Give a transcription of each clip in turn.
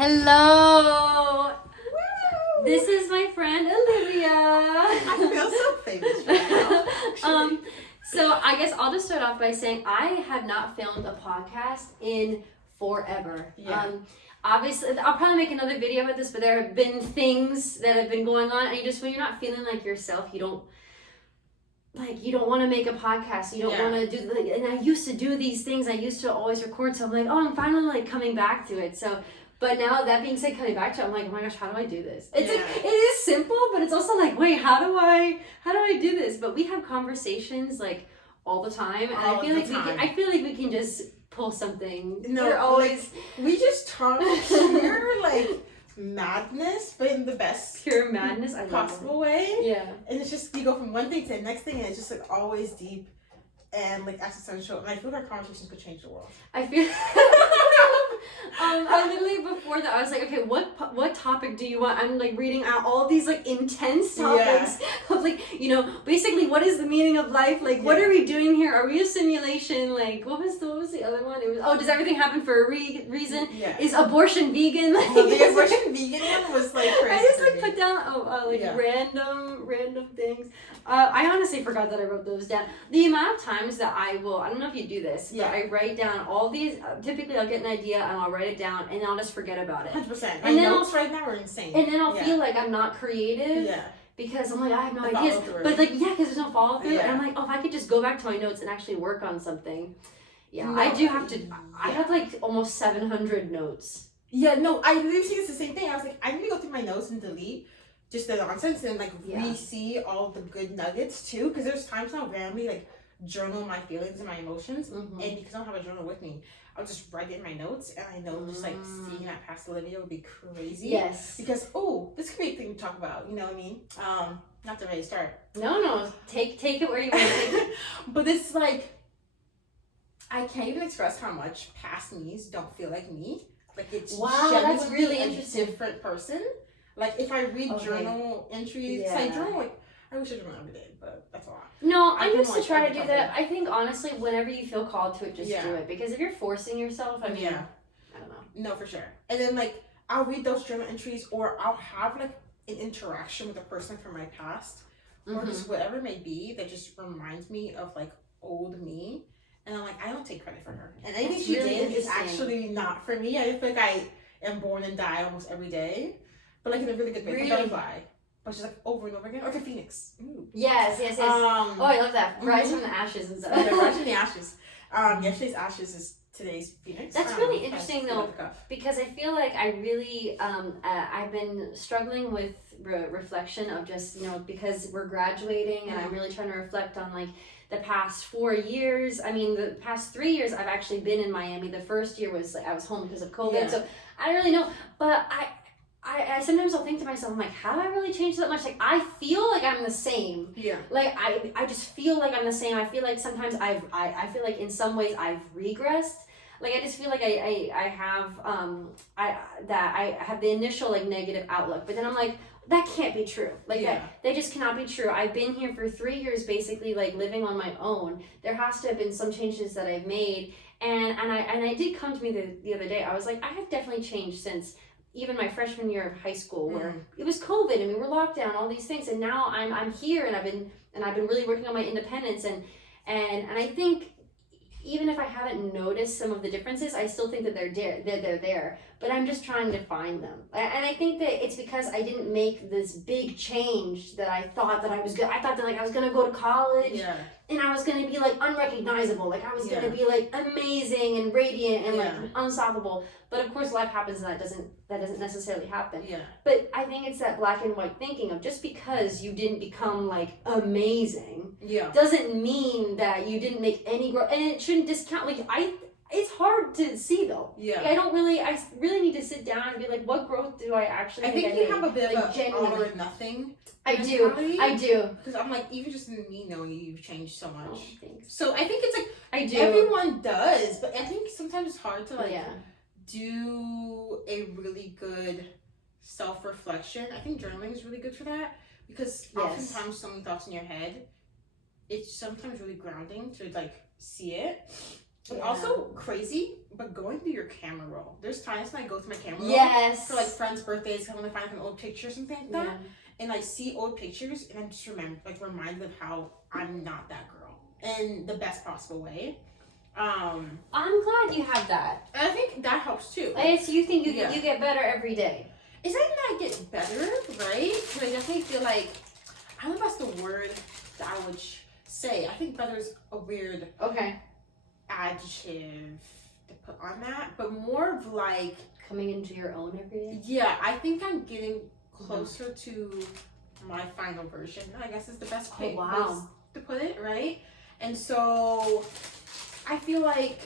Hello! Woo! This is my friend Olivia. I feel so famous right now. So I guess I'll just start off by saying I have not filmed a podcast in forever. Yeah. Obviously, I'll probably make another video about this, but there have been things that have been going on, and when you're not feeling like yourself, you don't want to make a podcast. You don't want to do, and I used to do these things. I used to always record, so I'm like, oh, I'm finally coming back to it. So, but now that being said, coming back to it, I'm like, oh my gosh, how do I do this? It's it is simple, but it's also like, wait, how do I do this? But we have conversations all the time, and I feel like we can just pull something. No, we're always we just talk pure madness, but in the best pure madness. I possible way. Yeah. And it's just you go from one thing to the next thing, and it's just always deep and existential. And I feel like our conversations could change the world. I feel. I literally before that I was like, okay, what topic do you want? I'm reading out all these intense topics of basically what is the meaning of life? What are we doing here? Are we a simulation? What was the other one? It was does everything happen for a reason? Yeah. Is abortion vegan? The abortion vegan one was crazy. I just put down random things. I honestly forgot that I wrote those down. The amount of times that I don't know if you do this, but I write down all these. Typically, I'll get an idea and I'll write it down and I'll just forget about it. 100%. And then notes right now are insane. And then I'll feel like I'm not creative. Yeah. Because I'm I have no ideas. But because there's no follow through. And I'm like, if I could just go back to my notes and actually work on something. Yeah, no, I do have to. I have almost 700 notes. Yeah, no, I literally think it's the same thing. I was like, I need to go through my notes and delete just the nonsense and re-see all the good nuggets too. Because there's times I'll randomly journal my feelings and my emotions, and because I don't have a journal with me, I'll just write it in my notes, and I know just seeing that past Olivia would be crazy. Yes. Because this could be a thing to talk about. You know what I mean? Not to really start. No. Take it where you want to take it. But it's I can't even express how much past me's don't feel like me. It's that's really a interesting. different person. If I read journal entries, I journal I wish I journal every day, but that's a lot. No, I used to try to do that. I think honestly, whenever you feel called to it, just do it. Because if you're forcing yourself, I don't know. No, for sure. And then I'll read those journal entries, or I'll have an interaction with a person from my past, or just whatever it may be that just reminds me of old me. And I'm I don't take credit for her. And anything she did is actually not for me. I feel like I am born and die almost every day, but in a really good way. Really? Like a butterfly. But she's over and over again. Or the phoenix. Ooh. Yes. Oh, I love that. Rise from the ashes and stuff. Rise from the ashes. Yesterday's ashes is today's phoenix. That's really interesting though, because I feel like I really, I've been struggling with reflection of just, because we're graduating and I'm really trying to reflect on the past 4 years. I mean, the past 3 years I've actually been in Miami. The first year was I was home because of COVID, so I don't really know. But I sometimes I'll think to myself, I'm have I really changed that much? I feel like I'm the same. Yeah. I just feel like I'm the same. I feel like sometimes I feel like in some ways I've regressed. I just feel like I have the initial negative outlook, but then I'm that can't be true. That just cannot be true. I've been here for 3 years, basically living on my own. There has to have been some changes that I've made, and I did come to me the other day. I was I have definitely changed since even my freshman year of high school, where it was COVID and we were locked down, all these things, and now I'm here and I've been really working on my independence and I think even if I haven't noticed some of the differences, I still think that they're there, but I'm just trying to find them. And I think that it's because I didn't make this big change that I thought that I was good. I thought that I was gonna go to college and I was gonna be unrecognizable. I was gonna be amazing and radiant and unstoppable. But of course, life happens, and that doesn't necessarily happen. Yeah. But I think it's that black and white thinking of just because you didn't become amazing, doesn't mean that you didn't make any growth, and it shouldn't discount. It's hard to see though. Yeah. I really need to sit down and be what growth do I actually? I think you have a bit of a all or nothing. I do. Because I'm even just me knowing you've changed so much. Oh, thanks. So I think it's I do. Everyone does, but I think sometimes it's hard to do a really good self-reflection. I think journaling is really good for that, because oftentimes so many thoughts in your head, it's sometimes really grounding to see it. And also crazy, but going through your camera roll. There's times when I go through my camera roll Yes. for like friends' birthdays, I want to find like old pictures and things like that. Yeah. And I see old pictures, and I'm just reminded of how I'm not that girl in the best possible way. I'm glad you have that. And I think that helps too. It's you think you get better every day. It's not that I get better, right? But I definitely feel like, I don't know if that's the word that I would say. I think better is a weird adjective to put on that, but more of like coming into your own every day. Yeah, I think I'm getting closer to my final version, I guess is the best way to put it, right? And so I feel like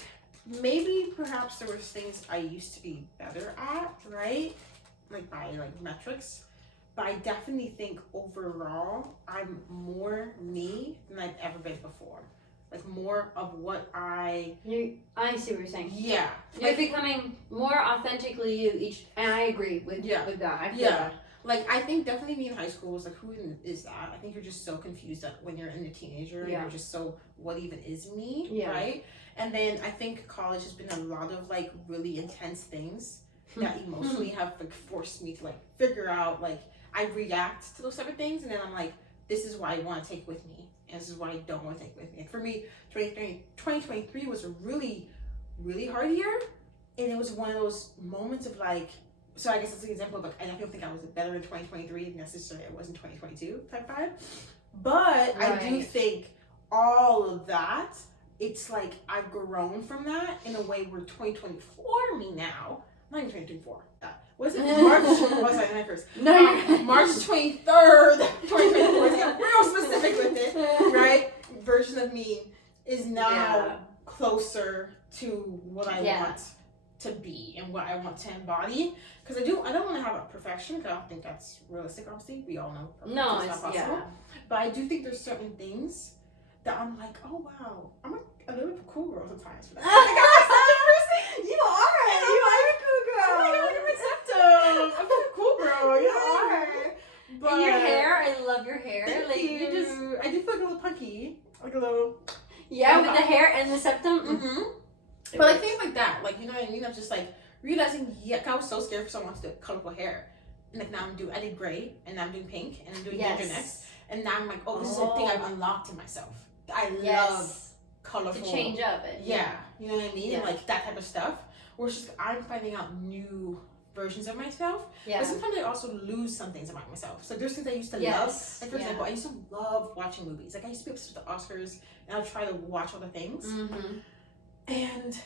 maybe perhaps there was things I used to be better at, right? Like by like metrics. But I definitely think overall I'm more me than I've ever been before. Like more of what I see what you're saying. Yeah. You're becoming more authentically you each, and I agree with that. I feel that. Like, I think definitely me in high school was like, who even is that? I think you're just so confused that when you're in a teenager, you're just so, what even is me, right? And then I think college has been a lot of like really intense things that emotionally have like forced me to like figure out, like, I react to those type of things, and then I'm like, this is what I want to take with me, and this is what I don't want to take with me. Like for me, 2023 was a really, really hard year, and it was one of those moments of like, so I guess that's an example of like, I don't think I was better in 2023 than necessarily I was in 2022 type vibe. But I do think all of that, it's like I've grown from that in a way where 2024 me now, not even 2024, was it March? Sorry, first. March 23rd, 2024, to get real specific with it, right? Version of me is now closer to what I want to be and what I want to embody. Because I don't want to have a perfection, because I don't think that's realistic, obviously. We all know it's not possible. Yeah. But I do think there's certain things that I'm like, oh wow, I'm a little bit of a cool girl sometimes. For that. You are a cool girl. Oh my God, I'm a cool girl. You are. But and your hair, I love your hair. Like you just, I do feel like a little punky, like a little. Yeah, with the hair and the septum. Mm-hmm. But like things like that, like you know what I mean. I'm just like realizing, I was so scared for someone to do colorful hair, and like now I did gray, and now I'm doing pink, and I'm doing ginger next, and now I'm like, oh, this is a thing I've unlocked in myself. I love colorful. To change up it. Yeah, you know what I mean? Yeah. Like that type of stuff. Where it's just I'm finding out new versions of myself. Yeah. But sometimes I also lose some things about myself. So there's things I used to love. Like for example, I used to love watching movies. Like I used to be obsessed with the Oscars, and I'll try to watch all the things. Mm-hmm. And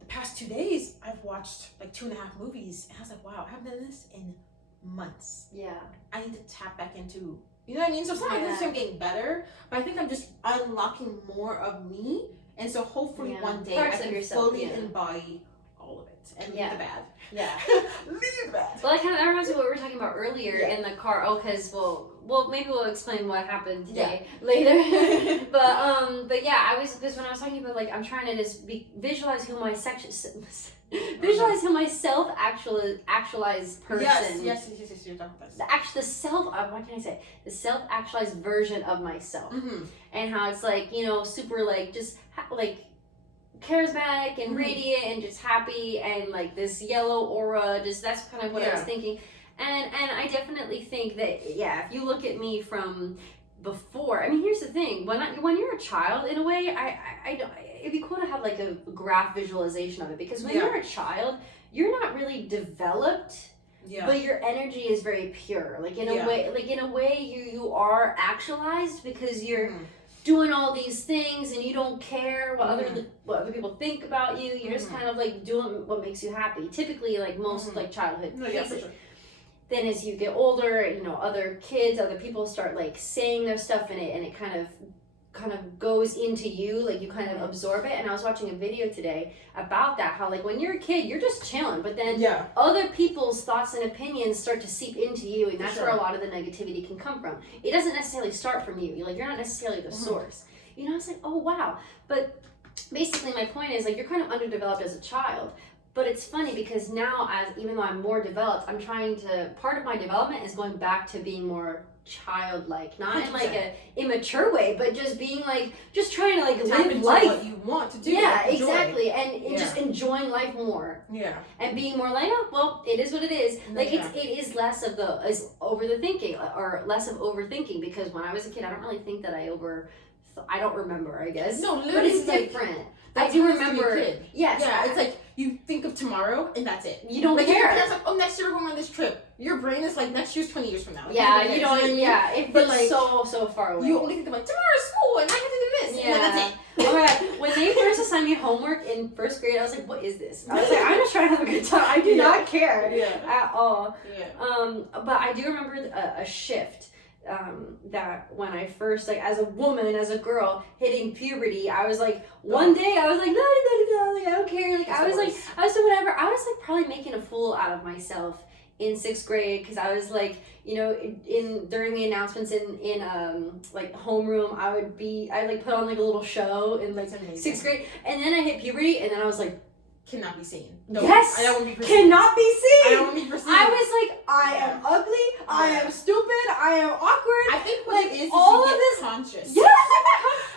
the past 2 days, I've watched like 2.5 movies, and I was like, wow, I haven't done this in months. Yeah. I need to tap back into, you know what I mean? So it's not like I'm getting better, but I think I'm just unlocking more of me, and so hopefully one day I can fully embody all of it and leave the bad. Yeah. Leave the bad. Well, that reminds me of what we were talking about earlier in the car. Oh, because well, maybe we'll explain what happened today later. but yeah, because when I was talking about like I'm trying to just visualize who my visualize who my self-actualized person. Yes. You're talking about the self. What can I say? The self-actualized version of myself, and how it's like super like just like charismatic and radiant and just happy and like this yellow aura. Just that's kind of what I was thinking. And I definitely think that if you look at me from before, I mean, here's the thing: when you're a child, in a way, I don't. It'd be cool to have like a graph visualization of it, because when you're a child, you're not really developed, but your energy is very pure. Like in a way, you are actualized because you're doing all these things and you don't care what other people think about you. You're just kind of like doing what makes you happy. Typically, like most like childhood cases. Then as you get older, other kids, other people start like saying their stuff in it, and it kind of goes into you, like you kind of absorb it. And I was watching a video today about that, how like when you're a kid, you're just chilling, but then other people's thoughts and opinions start to seep into you, and that's where a lot of the negativity can come from. It doesn't necessarily start from you. You're not necessarily the source. I was like, oh wow. But basically my point is like you're kind of underdeveloped as a child, But it's funny because now, even though I'm more developed, I'm trying to. Part of my development is going back to being more childlike, not 100%. In like a immature way, but just being like, just trying to like live life. What you want to do. Yeah, exactly, and just enjoying life more. Yeah, and being more like, oh, well, it is what it is. Like it is less of over the thinking or less of overthinking, because when I was a kid, I don't really think that I don't remember, I guess. No, literally, but it's different. I do remember. Yes. Yeah, it's like you think of tomorrow and that's it. You don't like, care. Your parents like, oh, next year we're going on this trip. Your brain is like, next year's 20 years from now. Like, yeah, you know, yeah, it feels like, so far away. You only think of like, tomorrow's school and I have to do this. Yeah. And then that's it. Oh my god, when they first assigned me homework in first grade, I was like, what is this? I was like, I'm just trying to have a good time. I do not care at all. Yeah. But I do remember a shift. That when I first, like, as a woman, as a girl hitting puberty, I was like, one day I was like, no, like, I don't care, like, I was like, I was doing whatever. I was like probably making a fool out of myself in 6th grade, because I was like, you know, during the announcements in like homeroom, I like put on like a little show in like 6th grade, and then I hit puberty, and then I was like, cannot be seen. No, yes, I don't want to be perceived. Cannot be seen. I don't want to be perceived. I was like, I am ugly. I am stupid. I am awkward. I think what like, it is all you of this conscious. Yes,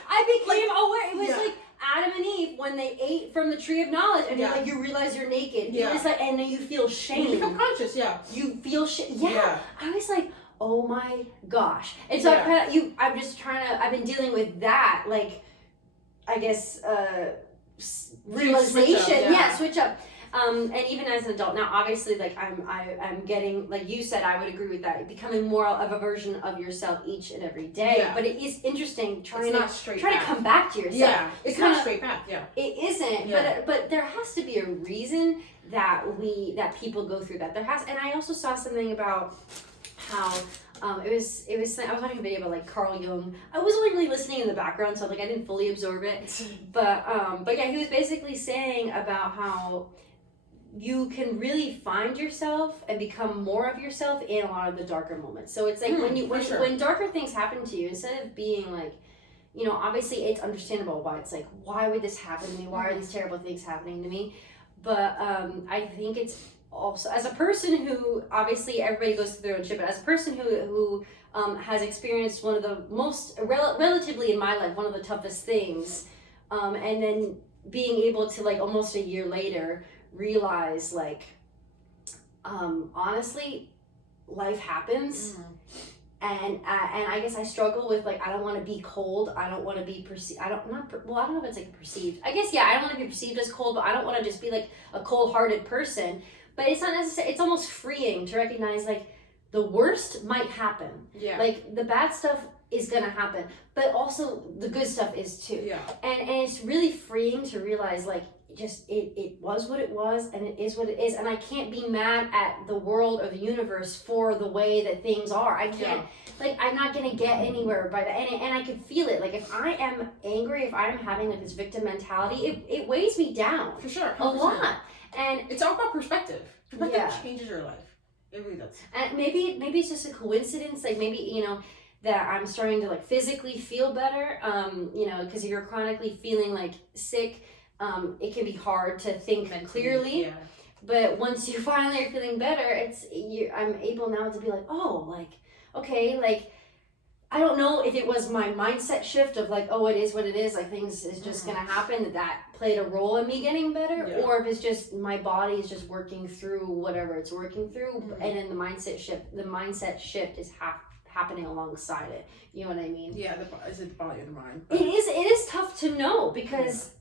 I became aware. It was like Adam and Eve when they ate from the tree of knowledge, and like you realize you're naked. Yeah. It's like, and then you feel shame. You become conscious. Yeah. You feel shame. Yeah. I was like, oh my gosh. And so I'm just trying to. I've been dealing with that. Like, I guess realization. Switch up. And even as an adult now, obviously, like I'm getting, like you said, I would agree with that, becoming more of a version of yourself each and every day. Yeah. But it is interesting trying to come back to yourself. Yeah, it's not straight path. Yeah, it isn't. Yeah. But there has to be a reason that people go through that. There has, and I also saw something about how. It was I was watching a video about like Carl Jung. I was only really listening in the background, so like I didn't fully absorb it. But yeah, he was basically saying about how you can really find yourself and become more of yourself in a lot of the darker moments. So it's like when darker things happen to you, instead of being like, you know, obviously it's understandable why it's like, why would this happen to me? Why are these terrible things happening to me? But I think it's also, as a person who, obviously everybody goes through their own shit, but as a person who has experienced one of the most, relatively in my life, one of the toughest things, and then being able to, like, almost a year later realize, like, honestly, life happens. And I guess I struggle with, like, I don't want to be cold. I don't want to be perceived. I don't know if it's like perceived. I guess, I don't want to be perceived as cold, but I don't want to just be like a cold-hearted person. But it's not necessarily, it's almost freeing to recognize, like, the worst might happen. Yeah. Like, the bad stuff is gonna happen, but also the good stuff is too. Yeah. And it's really freeing to realize, like, just it was what it was, and it is what it is, and I can't be mad at the world or the universe for the way that things are. I can't, like, I'm not gonna get anywhere by that, and I can feel it. Like, if I am angry, if I am having, like, this victim mentality, it weighs me down. For sure. 100%. A lot. And it's all about perspective. Perspective changes your life. It really does. And maybe it's just a coincidence, like, maybe, you know, that I'm starting to, like, physically feel better, you know, because if you're chronically feeling, like, sick, it can be hard to think clearly. Yeah. But once you finally are feeling better, I'm able now to be like, oh, like, okay, like, I don't know if it was my mindset shift of, like, oh, it is what it is, like, things is just gonna happen, that played a role in me getting better, or if it's just my body is just working through whatever it's working through, and then the mindset shift is happening alongside it. You know what I mean? Yeah, is it the body or the mind? It is tough to know, because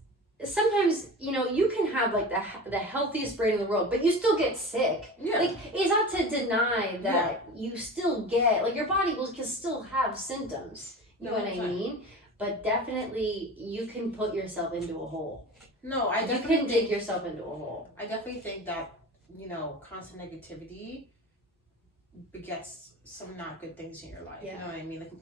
sometimes, you know, you can have, like, the healthiest brain in the world, but you still get sick. Yeah. Like, it's not to deny that you still get, like, your body can still have symptoms. You know what I mean? But definitely, you can put yourself into a hole. No, you can dig yourself into a hole. I definitely think that, you know, constant negativity begets some not good things in your life. Yeah. You know what I mean? Like,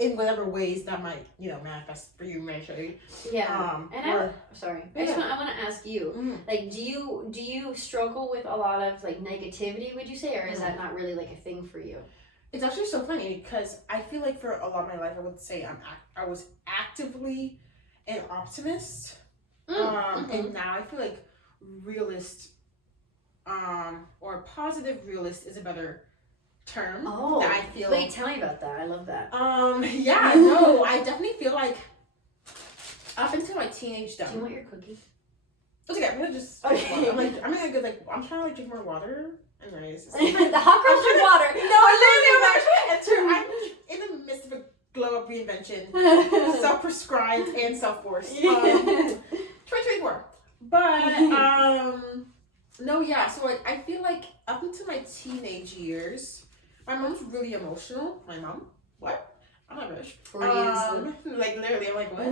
in whatever ways that might, you know, manifest for you, eventually. Yeah. I want to ask you, like, do you struggle with a lot of, like, negativity, would you say, or is that not really, like, a thing for you? It's actually so funny, because I feel like for a lot of my life, I would say I was actively an optimist. And now I feel like realist, or positive realist is a better term. Oh, that I feel. Wait, tell me about that. I love that. Yeah, no, I definitely feel like up until my teenage Do time. you want your cookie? It's okay. I'm gonna just. Okay. I'm gonna go I'm trying to like drink more water. Anyways, The hot girls drink water. No, literally, I'm in the midst of a glow up reinvention, self-prescribed and self-forced. 2024. But no, yeah. So like, I feel like up until my teenage years, my mom's really emotional. My mom, what? I'm not British. Like literally, I'm like, what?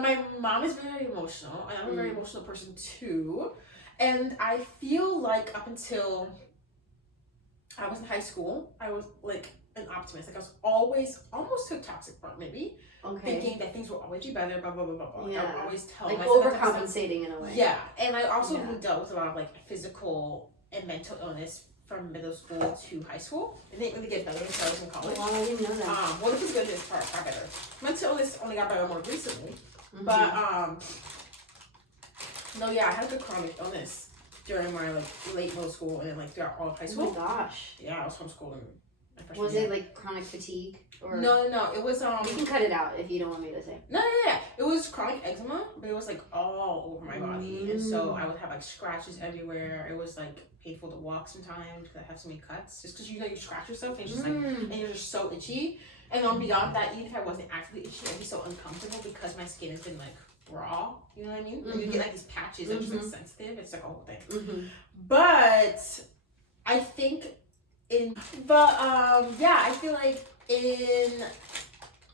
My mom is very emotional, and I'm a very emotional person too. And I feel like up until I was in high school, I was like an optimist. Like I was always almost to a toxic part, maybe. Thinking that things will always be better, blah blah blah blah blah. Yeah. I would always tell like myself overcompensating in a way. Yeah, and I also really dealt with a lot of like physical and mental illness from middle school to high school. It didn't really get better until I was in college. Well, I didn't know that. Well, the physical illness part got better. Mental illness only got better more recently. But no, yeah, I had the chronic illness during my like late middle school and then like throughout all of high school. Oh my gosh. Yeah, I was homeschooling. Was it like chronic fatigue? Or No. It was You can cut it out if you don't want me to say. No. It was chronic eczema, but it was like all over my body, and so I would have like scratches everywhere. It was like painful to walk sometimes because I have so many cuts. Just because you scratch yourself and it's just like and you're just so itchy. And then beyond that, even if I wasn't actively itchy, I'd be so uncomfortable because my skin has been like raw. You know what I mean? And you get like these patches that are just like sensitive. It's like a whole thing. But I think I feel like in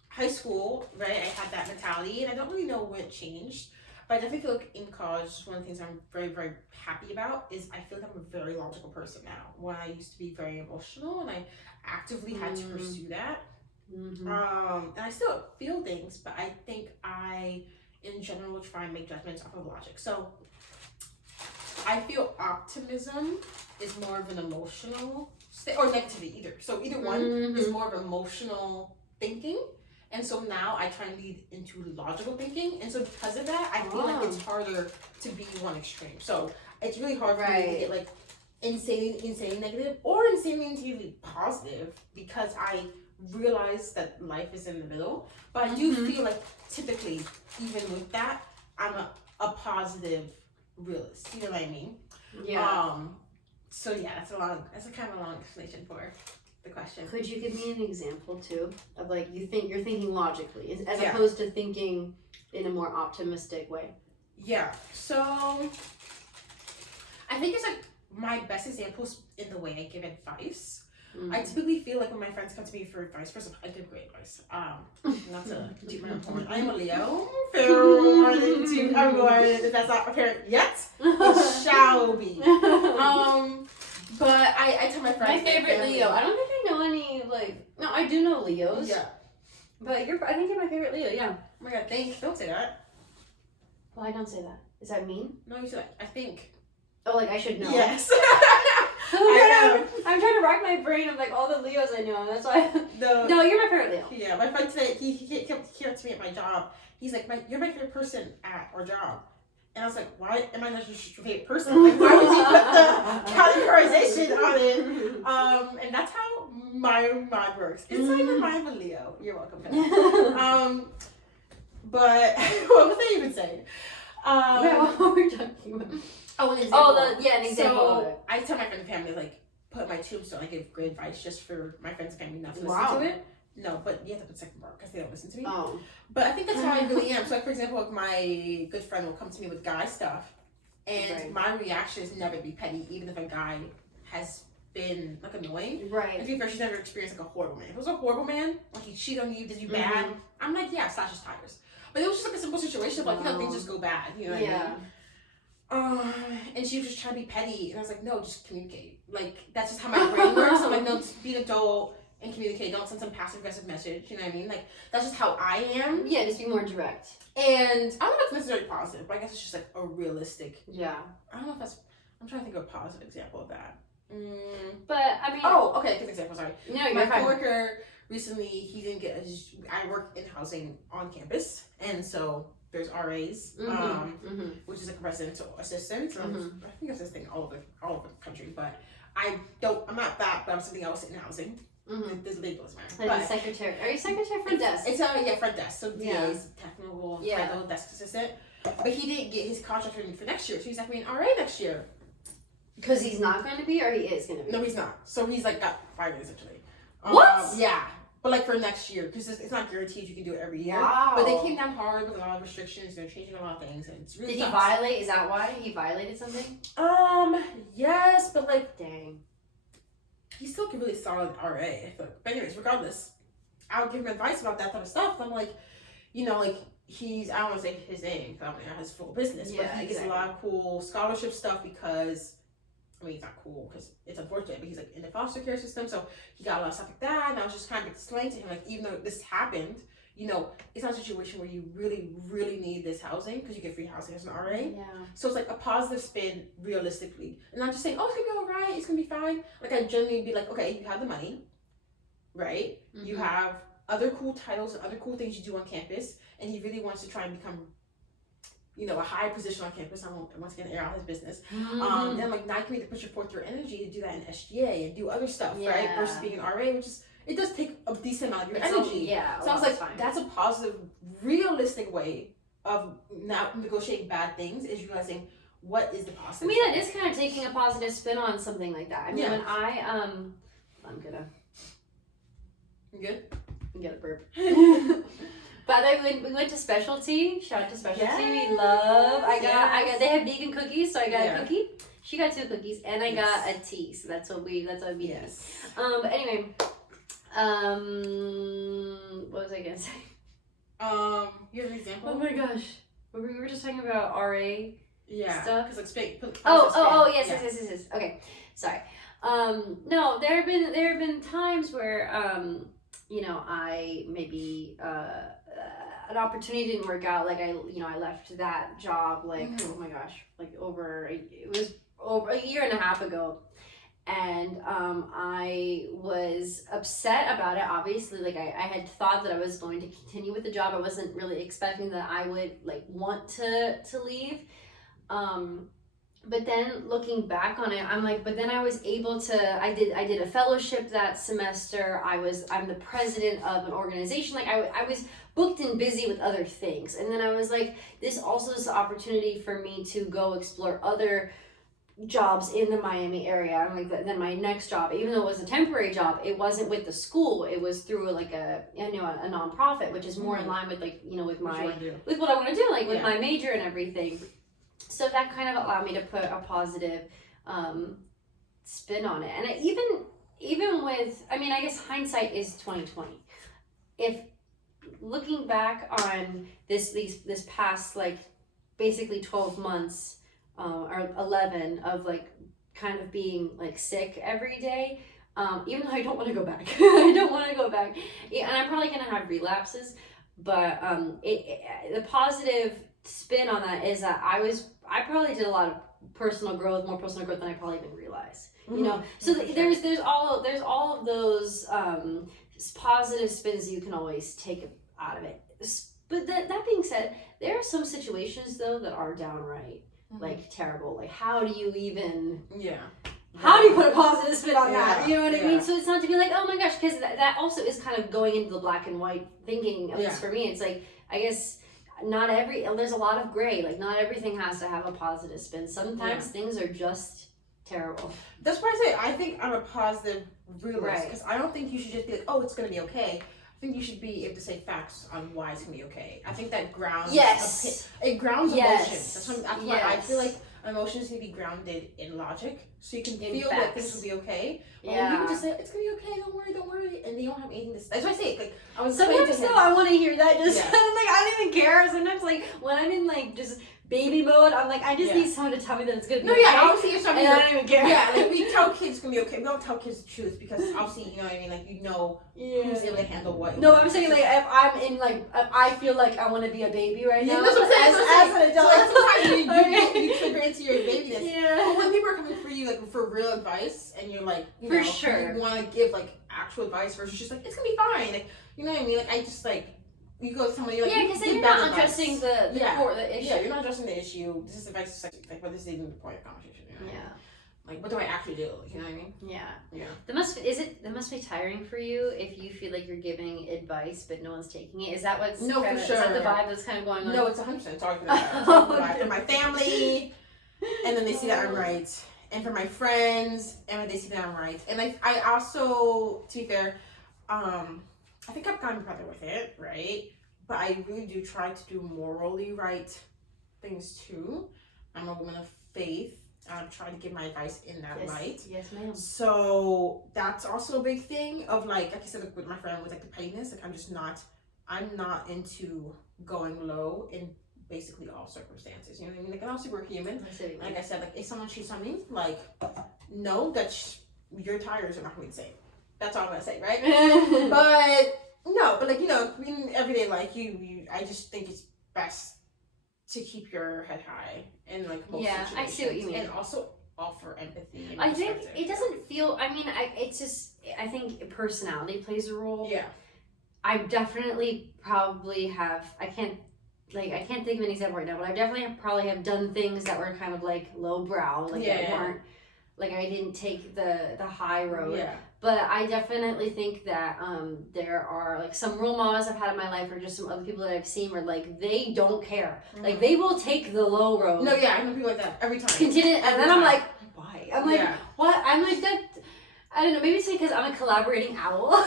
high school, right, I had that mentality, and I don't really know when it changed, but I definitely feel like in college, one of the things I'm very, very happy about is I feel like I'm a very logical person now, when I used to be very emotional, and I actively had to pursue that. And I still feel things, but I think I, in general, try and make judgments off of logic. So I feel optimism is more of an emotional state, or negativity either. So either one is more of emotional thinking. And so now I try and lead into logical thinking. And so because of that, I feel like it's harder to be one extreme. So it's really hard for me to get like insanely negative or insanely positive, because I realize that life is in the middle. But I do feel like typically, even with that, I'm a positive realist. You know what I mean? Yeah. So yeah, that's a kind of a long explanation for the question. Could you give me an example too of like you're thinking logically as opposed to thinking in a more optimistic way? Yeah. So I think it's like my best examples in the way I give advice. I typically feel like when my friends come to me for advice, first of all, I give great advice. Not to toot my own horn. I am a Leo. To everyone, if that's not apparent yet, it shall be. But I tell my friends. My favorite Leo. I don't think I know any No, I do know Leos. Yeah. But I think you're my favorite Leo. Yeah. Oh my god, thanks. Don't say that. Well, I don't say that. Is that mean? No, you said I think. Oh, like I should know. Yes. I'm trying to rack my brain of like all the Leos I know. That's why. No, you're my favorite Leo. Yeah, my friend today, he came up to me at my job. He's like, you're my favorite person at our job. And I was like, why am I not just your favorite person? Like, why would you put the categorization on it? And that's how my mind works. It's like the mind of a Leo. You're welcome. But what was I even saying? Wait, what were we talking about? Oh, an example. An example. So I tell my friends and family, like, put my tombstone. I give great advice just for my friends and family not to listen to it. No, but you have to put second bar because they don't listen to me. Oh. But I think that's how I really am. So, like, for example, like my good friend will come to me with guy stuff, and my reaction is never to be petty, even if a guy has been like annoying. Right. And to be fair, she's never experienced like a horrible man. If it was a horrible man, like he cheated on you, did you bad, I'm like, yeah, slash his tires. But it was just like a simple situation of like, things just go bad. You know what I mean? And she was just trying to be petty, and I was like, no, just communicate. Like, that's just how my brain works. I'm like, no, just be an adult and communicate. Don't send some passive aggressive message. You know what I mean? Like, that's just how I am. Yeah, just be more direct. And I don't know if it's necessarily positive, but I guess it's just like a realistic. Yeah. I don't know if that's. I'm trying to think of a positive example of that. But I mean. Oh, okay. Good example. Sorry. No, you're my fine. coworker recently, he didn't get. I work in housing on campus, and so there's RAs, which is like a residential assistant. I think that's this thing all over the country, but I'm not that, but I'm something else in housing. This label is mine. Like secretary. Are you secretary front desk? It's front desk. So DA is technical title, desk assistant. But he didn't get his contract renewed for next year, so he's not going to be an RA next year. Because he's not going to be, or he is going to be? No, he's not. So he's like got 5 years essentially. What? Yeah. But like for next year, because it's not guaranteed you can do it every year. Wow. But they came down hard with a lot of restrictions. They're changing a lot of things, and it's really. Did he violate? Is that why he violated something? Yes, but like, dang, he's still a really solid RA. But anyways, regardless, I would give him advice about that type of stuff. I'm like, I don't want to say his name because I don't know his full business, but he gets a lot of cool scholarship stuff because. I mean, it's not cool because it's unfortunate, but he's like in the foster care system, so he got a lot of stuff like that. And I was just kind of explaining to him, like, even though this happened, it's not a situation where you really, really need this housing because you get free housing as an RA. Yeah. So it's like a positive spin realistically. And I'm just saying, oh, it's gonna be all right, it's gonna be fine. Like, I generally be like, okay, you have the money, right? You have other cool titles and other cool things you do on campus, and he really wants to try and become a high position on campus. I won't once again air out his business. And I'm like, now you can put forth your energy to do that in SGA and do other stuff, right? Versus being an RA, which is, it does take a decent amount of your energy. So I was like, that's a positive, realistic way of not negotiating bad things, is realizing what is the positive. I mean, that is kind of taking a positive spin on something like that. I mean, when I'm gonna. You good? Get a burp. By the way, we went to Specialty. Shout out to Specialty. Yes. We love. I got. They have vegan cookies, so I got a cookie. She got 2 cookies, and I got a tea. So that's what we did. But anyway, what was I gonna say? You have an example? Oh my gosh, we were just talking about RA stuff. Because like Yes. Okay, sorry. No, there have been times where I maybe an opportunity didn't work out. Like I left that job oh my gosh, it was over a year and a half ago, and I was upset about it. Obviously, I had thought that I was going to continue with the job. I wasn't really expecting that I would want to leave. But then looking back on it, I'm like, but then I was able to, I did a fellowship that semester. I'm the president of an organization. I was booked and busy with other things. And then I was like, this also is an opportunity for me to go explore other jobs in the Miami area. I'm like, then my next job, even though it was a temporary job, it wasn't with the school. It was through a nonprofit, which is more in line with with what I want to do, with my major and everything. So that kind of allowed me to put a positive spin on it. And even with, I mean, I guess hindsight is 2020. If looking back on this past basically 12 months or 11 of kind of being sick every day, even though I don't want to go back. I don't want to go back. Yeah, and I'm probably going to have relapses, but the positive spin on that is that I probably did a lot of more personal growth than I probably even realized. So there's all of those positive spins you can always take out of it. But that being said, there are some situations though that are downright terrible. How do you even how do you put a positive spin on that? You know what I mean? So it's not to be oh my gosh, because that also is kind of going into the black and white thinking. At least for me, it's I guess there's a lot of gray. Not everything has to have a positive spin. Sometimes things are just terrible. That's why I say I think I'm a positive realist, because I don't think you should just be oh, it's gonna be okay. I think you should be able to say facts on why it's gonna be okay. I think that grounds it grounds emotions. That's why I feel like emotions need to be grounded in logic, so you can feel that things will be okay. But when people just say it's gonna be okay, don't worry, and they don't have anything to say. That's why I say I was sometimes I want to hear that. I don't even care. Sometimes when I'm in just baby mode, I'm I just need someone to tell me that it's gonna be okay. Obviously you're something. And I don't even care. Yeah, we tell kids it's gonna be okay. We don't tell kids the truth because obviously you know what I mean. Who's able to handle what. No, I'm saying if I'm in if I feel I want to be a baby right now. That's what I'm saying. As an adult, sometimes you trigger into your babyness. Yeah. But when people are coming for you for real advice, and you're for sure, you want to give actual advice versus just it's gonna be fine. You know what I mean? I just you go to somebody like because then you're not addressing the core, the issue. Yeah, you're not addressing the issue. This is advice, like, but this is even the point of conversation. You know? Yeah. Like, what do I actually do? You know what I mean? Yeah. Yeah. That must be tiring for you if you feel like you're giving advice but no one's taking it. Is that what's for sure. Is that the vibe that's kind of going on? No, it's 100% talking for that. For my family, and then they see that I'm right, and for my friends, and when they see that I'm right, and I also, to be fair, I think I've gotten better with it, right? But I really do try to do morally right things too. I'm a woman of faith. I'm trying to give my advice in that light. Yes, ma'am. So that's also a big thing of like I said, like, with my friend with like the pettiness. Like I'm not into going low in basically all circumstances. You know what I mean? Like I'm super human. Like I said, like if someone cheats on me, like know that your tires are not going to be the same. That's all I'm gonna say, right? but like in everyday life, I just think it's best to keep your head high in like most situations. I see what you mean. And also offer empathy. And I think it doesn't feel. I mean, I think personality plays a role. Yeah. I definitely probably have. I can't think of an example right now, but I definitely probably have done things that were kind of like lowbrow, like that weren't. Like I didn't take the high road. Yeah. But I definitely think that there are like some role models I've had in my life, or just some other people that I've seen where like they don't care, like they will take the low road. No, yeah, I know people like that every time. Continue, and then I'm like, why? I'm like, what? I'm like that. I don't know. Maybe it's because I'm a collaborating owl.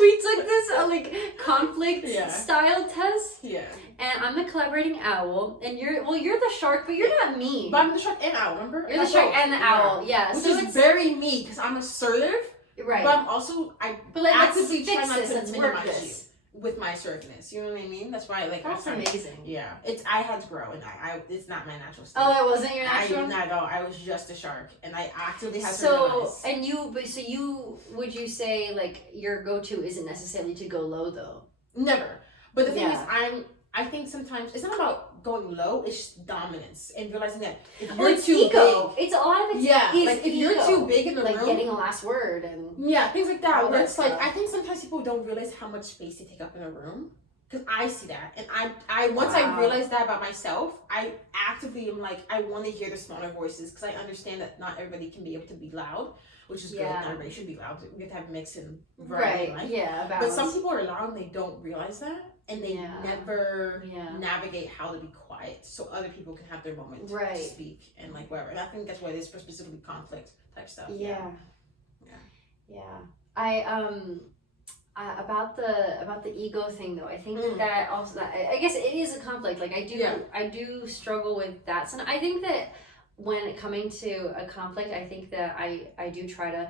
We took this like conflict style test. Yeah. And I'm the collaborating owl, and you're the shark, but you're not me. But I'm the shark and owl. Remember? You're the shark and the owl. Yeah. Which so is very me because I'm assertive. Right. But I'm also but like, actively try not let's to minimize you with my assertiveness. You know what I mean? That's why that's amazing. Yeah. I had to grow, and it's not my natural state. Oh, that wasn't your natural? Not at all. I was just a shark, and I actively had to minimize. So you would you say like your go-to isn't necessarily to go low though? Never. But the thing is, I think sometimes it's not about going low, it's just dominance and realizing that if you're too ego. big, it's a lot of it's like if ego. you're too big in the like room, getting a last word and things like that. Where it's stuff. like I think sometimes people don't realize how much space they take up in a room. Because I see that, and I once I realized that about myself, I actively am like I want to hear the smaller voices because I understand that not everybody can be able to be loud, which is good. Not everybody should be loud. We have to have mix and variety. Right. Yeah. But some people are loud and they don't realize that. And they never navigate how to be quiet so other people can have their moment to speak and like whatever. And I think that's what it is for specifically conflict type stuff. Yeah. About the ego thing though, I think that also I guess it is a conflict. Like I do struggle with that. So I think that when coming to a conflict, I think that I do try to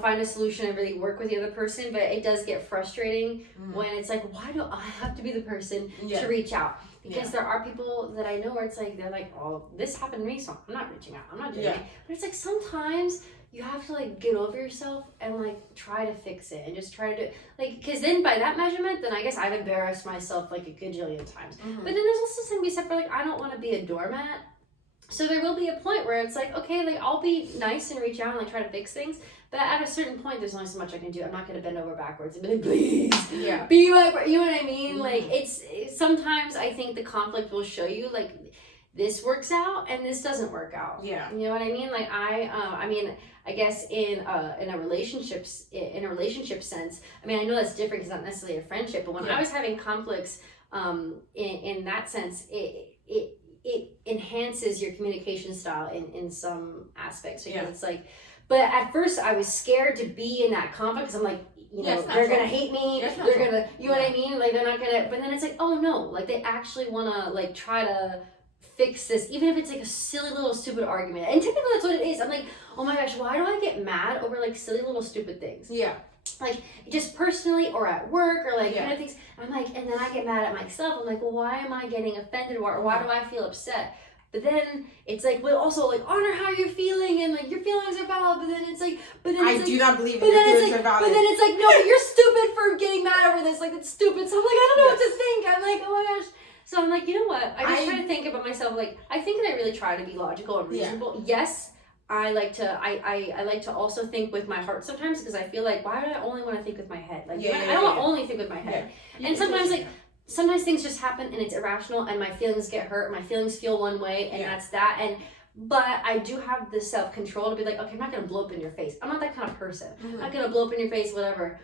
find a solution and really work with the other person, but it does get frustrating when it's like, why do I have to be the person to reach out? Because there are people that I know where it's like, they're like, oh, this happened to me, so I'm not reaching out. I'm not doing it. But it's like, sometimes you have to like get over yourself and like try to fix it and just try to do like, because then by that measurement, then I guess I've embarrassed myself like a gajillion times. But then there's also something to be said for like, I don't want to be a doormat. So there will be a point where it's like, okay, like I'll be nice and reach out and like try to fix things. But at a certain point, there's only so much I can do. I'm not going to bend over backwards and be like, please, be my, you know what I mean? Like it's sometimes I think the conflict will show you like this works out and this doesn't work out. Yeah. You know what I mean? Like I mean, I guess in a relationship sense, I mean, I know that's different because it's not necessarily a friendship, but when I was having conflicts in that sense, it enhances your communication style in some aspects because it's like, but at first I was scared to be in that conflict because I'm like, they're gonna hate me, they're gonna, you know what I mean, like they're not gonna, but then it's like, oh no, like they actually wanna like try to fix this, even if it's like a silly little stupid argument. And typically that's what it is. I'm like, oh my gosh, why do I get mad over like silly little stupid things? Like just personally or at work or like kind of things. I'm like, and then I get mad at myself. I'm like, well, why am I getting offended or why do I feel upset? But then it's like, well, also like honor how you're feeling and like your feelings are valid. But then it's like, I do not believe in your feelings are valid. But then it's like, no, you're stupid for getting mad over this. Like it's stupid. So I'm like, I don't know what to think. I'm like, oh my gosh. So I'm like, you know what? I just try to think about myself. Like I think that I really try to be logical and reasonable. Yes. I like to also think with my heart sometimes because I feel like why do I only want to think with my head? Like I don't only think with my head. And sometimes like sometimes things just happen and it's irrational and my feelings get hurt, my feelings feel one way, and that's that. But I do have the self-control to be like, okay, I'm not going to blow up in your face. I'm not that kind of person. I'm not going to blow up in your face, whatever.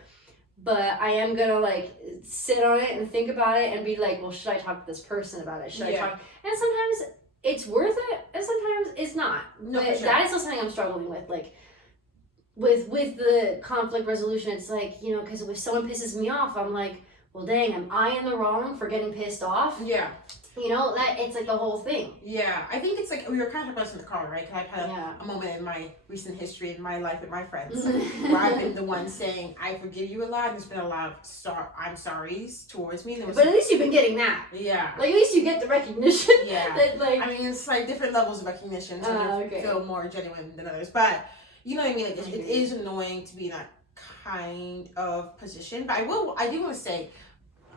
But I am going to like sit on it and think about it and be like, well, should I talk to this person about it? Should I talk? And sometimes it's worth it and sometimes it's not. No, but that is still something I'm struggling with. Like with the conflict resolution, it's like, you know, because if someone pisses me off, I'm like, well, dang, am I in the wrong for getting pissed off? Yeah. You know, that it's like the whole thing. Yeah, I think it's like we were kind of talking about this in the car, right? Because I've had a moment in my recent history in my life with my friends where I've been the one saying, I forgive you a lot. And there's been a lot of I'm sorry's towards me. But at least you've been getting that. Yeah. Like, at least you get the recognition. Yeah. That, like, I mean, it's like different levels of recognition. Some feel more genuine than others. But, you know what I mean? Like, it is annoying to be in that kind of position. But I do want to say,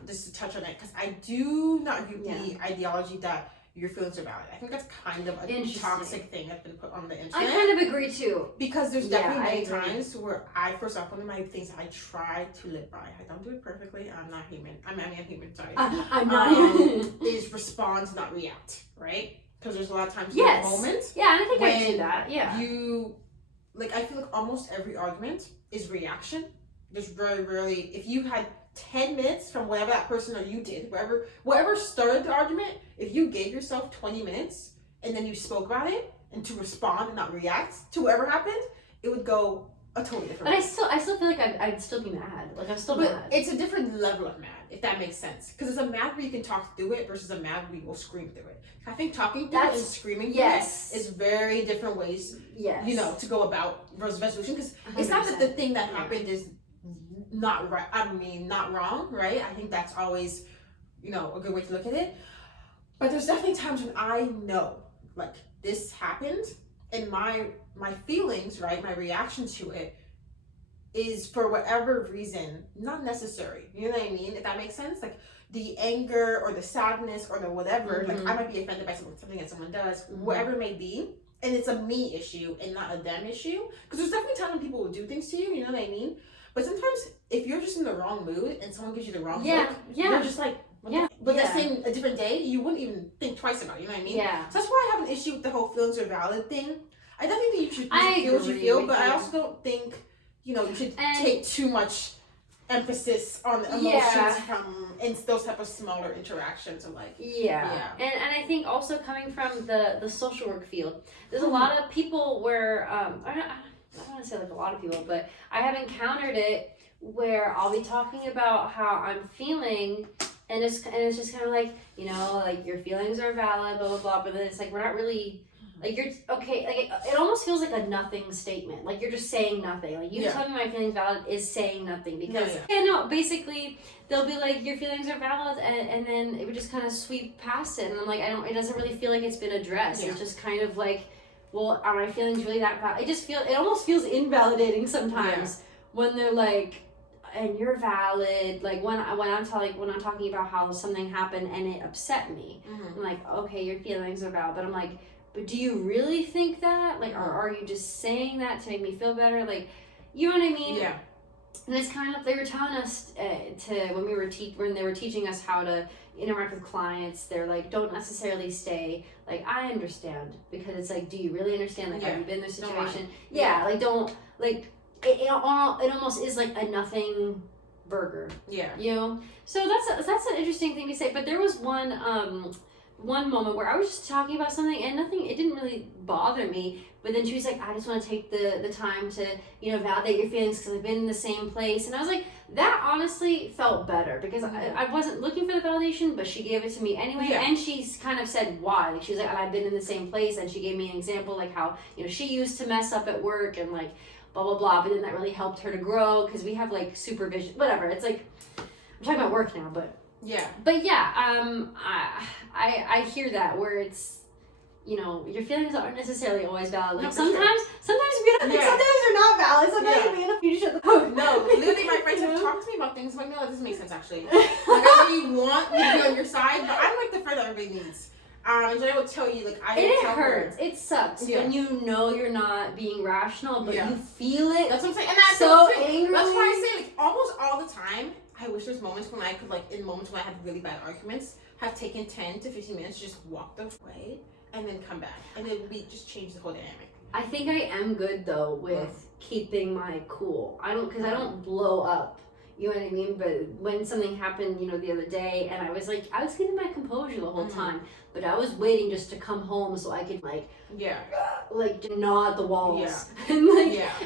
just to touch on it, because I do not agree with the ideology that your feelings are valid. I think that's kind of a toxic thing that's been put on the internet. I kind of agree too. Because there's definitely many times where first off, one of my things I try to live by, I don't do it perfectly, I'm not human. I'm human, sorry. I'm not human. Is respond, not react, right? Because there's a lot of times in the moment. Yeah, and I think I do that, yeah. I feel like almost every argument is reaction. There's very rarely, if you had 10 minutes from whatever that person or you did, whatever started the argument, if you gave yourself 20 minutes and then you spoke about it and to respond and not react to whatever happened, it would go a totally different way. But I still feel like I'd still be mad. Like, I'm still mad. It's a different level of mad, if that makes sense. Because it's a mad where you can talk through it versus a mad where you will scream through it. I think talking through it and screaming through it is very different ways, you know, to go about resolution. Because it's not that the thing that happened is not right. I mean, not wrong, right? I think that's always, you know, a good way to look at it. But there's definitely times when I know, like, this happened, and my feelings, right, my reaction to it is for whatever reason not necessary. You know what I mean? If that makes sense, like the anger or the sadness or the whatever. Like I might be offended by something that someone does, whatever it may be, and it's a me issue and not a them issue. Because there's definitely times when people will do things to you. You know what I mean? But sometimes if you're just in the wrong mood and someone gives you the wrong look, you're just like, but that same a different day, you wouldn't even think twice about it. You know what I mean? Yeah. So that's why I have an issue with the whole feelings are valid thing. I definitely think you should feel what you feel, but I also don't think, you know, you should take too much emphasis on the emotions from those type of smaller interactions. Of like, and I think also coming from the social work field, there's a lot of people where I don't want to say like a lot of people, but I have encountered it where I'll be talking about how I'm feeling, and it's just kind of like, you know, like your feelings are valid, blah blah blah. But then it's like we're not really, like, you're okay. Like it almost feels like a nothing statement. Like you're just saying nothing. Like you telling me my feelings valid is saying nothing because basically they'll be like your feelings are valid, and then it would just kind of sweep past it, and I'm like it doesn't really feel like it's been addressed. It's just kind of like, well, are my feelings really that valid? It almost feels invalidating sometimes when they're like, and you're valid. Like when I'm talking about how something happened and it upset me, I'm like, okay, your feelings are valid, but I'm like, but do you really think that? Like, or are you just saying that to make me feel better? Like, you know what I mean? Yeah. And it's kind of, they were telling us when they were teaching us how to interact with clients, they're like, don't necessarily stay, like, I understand, because it's like, do you really understand? Like, have you been in this situation? Like, don't, like, it almost is like a nothing burger. Yeah. You know? So that's an interesting thing to say. But there was one moment where I was just talking about something and it didn't really bother me, but then she was like, I just want to take the time to, you know, validate your feelings because I've been in the same place. And I was like, that honestly felt better because I wasn't looking for the validation, but she gave it to me anyway. And she kind of said why. Like, she was like, I've been in the same place, and she gave me an example, like how, you know, she used to mess up at work and like blah blah blah, but then that really helped her to grow because we have like supervision, whatever. It's like, I'm talking about work now, but I hear that where it's, you know, your feelings aren't necessarily always valid. Like sometimes sometimes they're not valid. Sometimes you're enough, you shut the fuck. No, literally, my friends have talked to me about things. I'm like, no, that doesn't make sense actually. Like, I really want me to be on your side, but I'm like the friend that everybody needs. And so I will tell you, like, it hurts. It sucks when you know you're not being rational, but you feel it. That's what I'm saying. And that's so angry. That's why I say, like, almost all the time, I wish there's moments when I could, like, in moments when I had really bad arguments, have taken 10 to 15 minutes to just walk the way and then come back. And it would be just change the whole dynamic. I think I am good though with keeping my cool. I don't blow up. You know what I mean? But when something happened, you know, the other day, and I was keeping my composure the whole time, but I was waiting just to come home so I could like gnaw at the walls and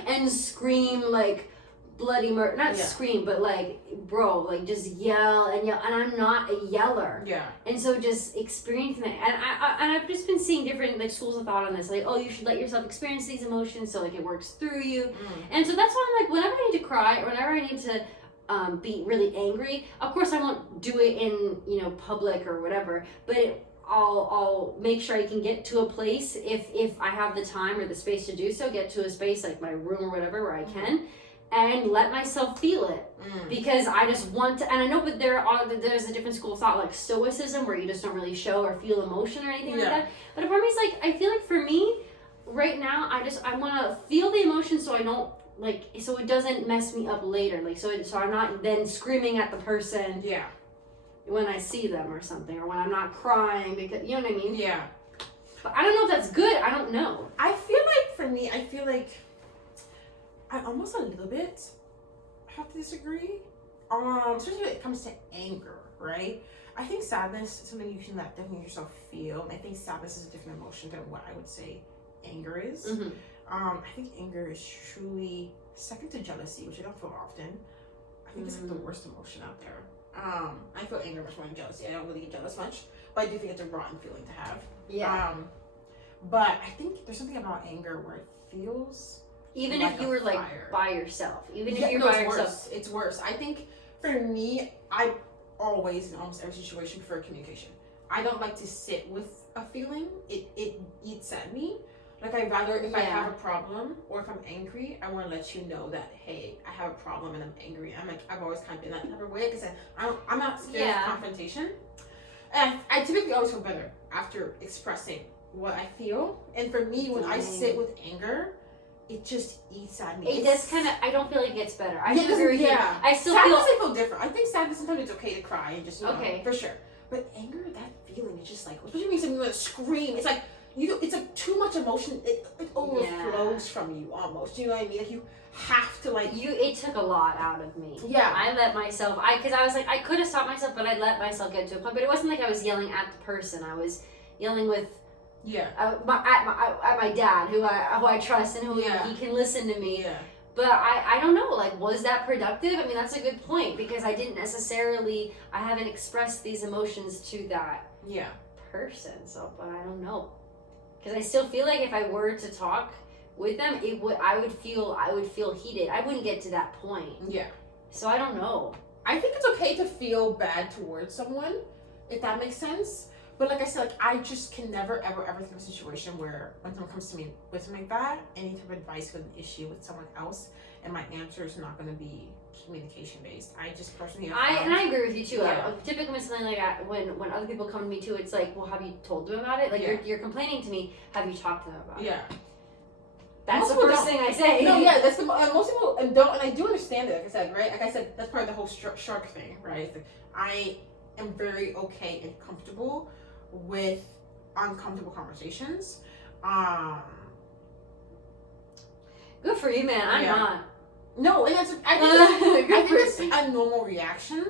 and scream like bloody murder. Not scream, but like, bro, like just yell, and I'm not a yeller. Yeah. And so just experiencing that, and I've just been seeing different like schools of thought on this, like, oh, you should let yourself experience these emotions so like it works through you. And so that's why I'm like, whenever I need to cry or whenever I need to be really angry, of course I won't do it in, you know, public or whatever, but I'll make sure I can get to a place if I have the time or the space to do so, get to a space like my room or whatever where I can, and let myself feel it, because I just want to. And I know, but there's a different school of thought like stoicism where you just don't really show or feel emotion or anything like that. But a part of me is like, I feel like for me right now, I want to feel the emotion so I don't like, so it doesn't mess me up later, like so I'm not then screaming at the person when I see them or something, or when I'm not crying, because, you know what I mean? Yeah. But I don't know if that's good. I don't know. I feel like for me, I feel like I almost a little bit have to disagree. Especially when it comes to anger, right? I think sadness is something you can definitely yourself feel. And I think sadness is a different emotion than what I would say anger is. I think anger is truly second to jealousy, which I don't feel often. I think it's like the worst emotion out there. I feel anger much more than jealousy. I don't really get jealous much, but I do think it's a rotten feeling to have. Yeah. But I think there's something about anger where it feels even like if you were like by yourself, even if you're by yourself, it's worse. I think for me, I always in almost every situation prefer communication. I don't like to sit with a feeling. It eats at me. Like, I'd rather, if I have a problem or if I'm angry, I want to let you know that, hey, I have a problem and I'm angry. I've always kind of been that type of way, because I'm not scared of confrontation. And I typically always feel better after expressing what I feel. And for me, when I sit with anger, it just eats at me. It does kind of, I don't feel like it gets better. I agree with you. I still sadness, I feel different. I think sadness, sometimes it's okay to cry and just, you know, for sure. But anger, that feeling is just like, especially when you want to scream, it's like, it's like too much emotion. It overflows from you almost. You know what I mean? Like, you have to like. It took a lot out of me. Yeah. I let myself. Because I was like, I could have stopped myself, but I let myself get to a point. But it wasn't like I was yelling at the person. I was yelling with. At my dad, who I trust and who he can listen to me. Yeah. But I don't know. Like, was that productive? I mean, that's a good point, because I haven't expressed these emotions to that person. So, but I don't know. Because I still feel like if I were to talk with them, I would feel heated. I wouldn't get to that point. Yeah. So I don't know. I think it's okay to feel bad towards someone, if that makes sense. But like I said, like, I just can never, ever, ever think of a situation where when someone comes to me with something like that, any type of advice with an issue with someone else, and my answer is not going to be communication based. I just personally I agree with you too. Typically when something like that, when other people come to me too, it's like, well, have you told them about it? Like, you're complaining to me, have you talked to them about it? That's the first thing I say. No, that's most people don't, and I do understand it. Like I said, right? Like I said, that's part of the whole shark thing, right? Like, I am very okay and comfortable with uncomfortable conversations. Good for you, man. I'm not. No, and I think it's a normal reaction,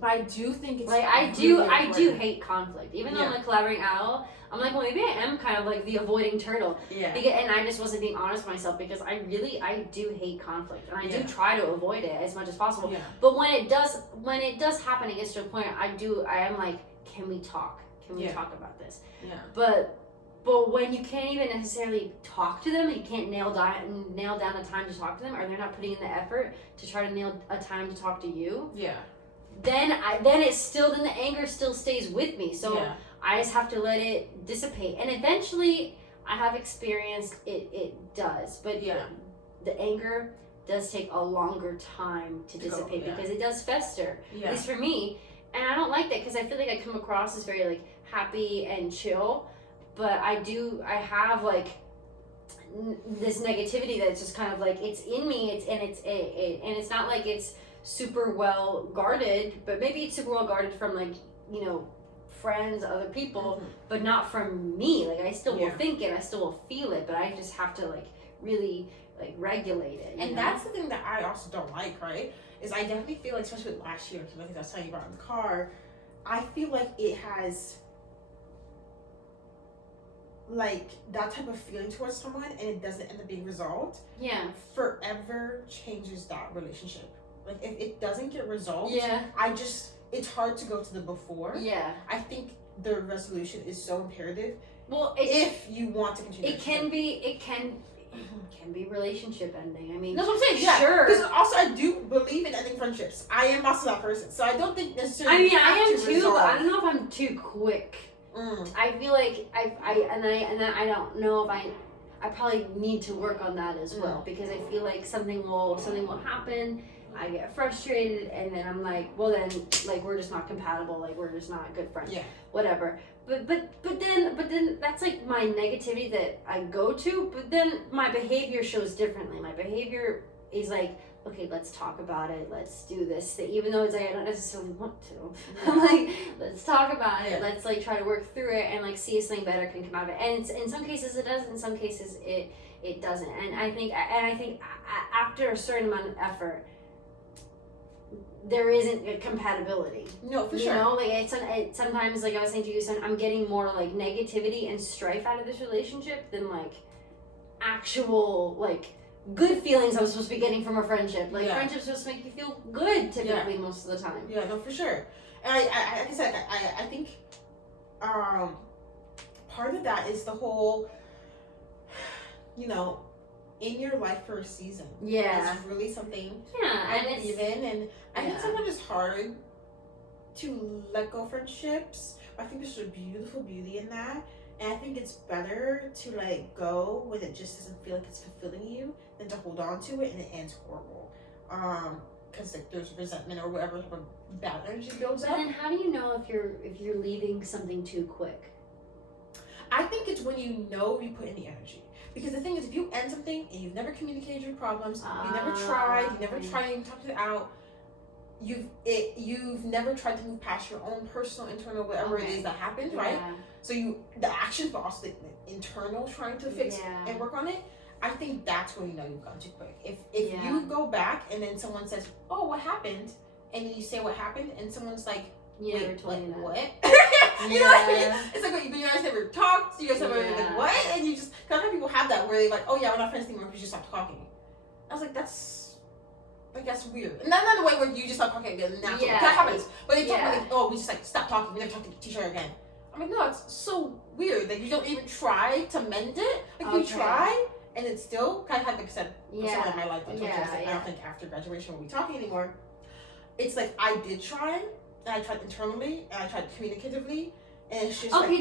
but I do think it's like I do hate conflict. Even though I'm like collaborating out, I'm like, well, maybe I am kind of like the avoiding turtle. Yeah. And I just wasn't being honest with myself, because I do hate conflict, and I do try to avoid it as much as possible. Yeah. But when it does happen, it gets to a point I am like, can we talk? Can we talk about this? Yeah. But when you can't even necessarily talk to them, you can't nail down a time to talk to them, or they're not putting in the effort to try to nail a time to talk to you. Yeah. Then the anger still stays with me. So I just have to let it dissipate, and eventually I have experienced it does. But the anger does take a longer time to dissipate, because it does fester. At least for me, and I don't like that, because I feel like I come across as very like happy and chill. But I have like this negativity that's just kind of like, it's in me. And it's not like it's super well guarded, but maybe it's super well guarded from like, you know, friends, other people, but not from me. Like I still will think it, I still will feel it, but I just have to like really like regulate it. And that's the thing that I also don't like, right? Is I definitely feel like, especially with last year, because I think I was telling you about in the car, I feel like it has like that type of feeling towards someone and it doesn't end up being resolved. Yeah. Forever changes that relationship. Like if it doesn't get resolved, it's hard to go to the before. Yeah. I think the resolution is so imperative. Well, if you want to continue, it can be relationship ending. I mean, that's what I'm saying. Yeah, sure. Because also I do believe in ending friendships. I am also that person, so I don't think necessarily. I mean, I am too, but I don't know if I'm too quick. I feel like I don't know if I probably need to work on that as well, because I feel like something will happen. I get frustrated, and then I'm like, well then, like we're just not compatible, like we're just not good friends, whatever. But then that's like my negativity that I go to. But then my behavior shows differently. My behavior is like, okay, let's talk about it. Let's do this thing, even though it's like I don't necessarily want to. I'm like, let's talk about it. Let's like try to work through it and like see if something better can come out of it. And it's, in some cases it does. In some cases it doesn't. And I think after a certain amount of effort, there isn't a compatibility. No, for sure. You know, like it's sometimes, like I was saying to you, I'm getting more like negativity and strife out of this relationship than like actual like good feelings I'm supposed to be getting from a friendship. Like friendship's supposed to make you feel good typically most of the time. Yeah, no, for sure. And I like I said, I think part of that is the whole, you know, in your life for a season. Yeah. It's really something I believe in. And I think sometimes it's hard to let go friendships. I think there's a beautiful beauty in that. And I think it's better to let go when it just doesn't feel like it's fulfilling you than to hold on to it and it ends horrible. Because like there's resentment or whatever type of bad energy builds up. But then how do you know if you're leaving something too quick? I think it's when you know you put in the energy. Because the thing is, if you end something and you've never communicated your problems, you never tried to even talk it out, you've never tried to move past your own personal, internal, whatever it is that happened, right? So the actions, but also the internal trying to fix and work on it. I think that's when you know you've gone too quick. If you go back and then someone says, "Oh, what happened?" and you say what happened, and someone's like, "Wait, like what?" You know what I mean? It's like, you guys never talked, you guys never like what? And you just, because I've had people have that where they're like, "Oh yeah, we're not friends anymore because you just stopped talking." I was like, that's weird. And not in the way where you just stop talking again. Naturally, that happens. But they talk about like, "Oh, we just like stopped talking. We never talked to each other again." I'm like, no, it's so weird that you don't even try to mend it. Like you try, and it's still kind of had like I said, someone in my life. I don't think after graduation we'll be talking anymore. It's like I did try, and I tried internally, and I tried communicatively, and it's just okay.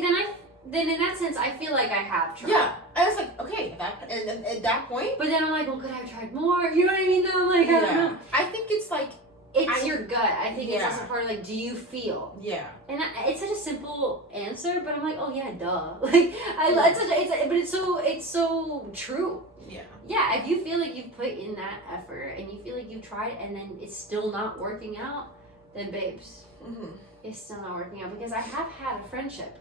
Then in that sense, I feel like I have tried. Yeah, I was like, okay, at that point. But then I'm like, well, could I have tried more? You know what I mean? Though I'm like, I don't know. I think it's like. It's your gut. I think it's also part of like, do you feel? Yeah. And it's such a simple answer, but I'm like, oh yeah, duh. Like but it's so true. Yeah. Yeah. If you feel like you've put in that effort and you feel like you've tried and then it's still not working out, then babes, it's still not working out. Because I have had a friendship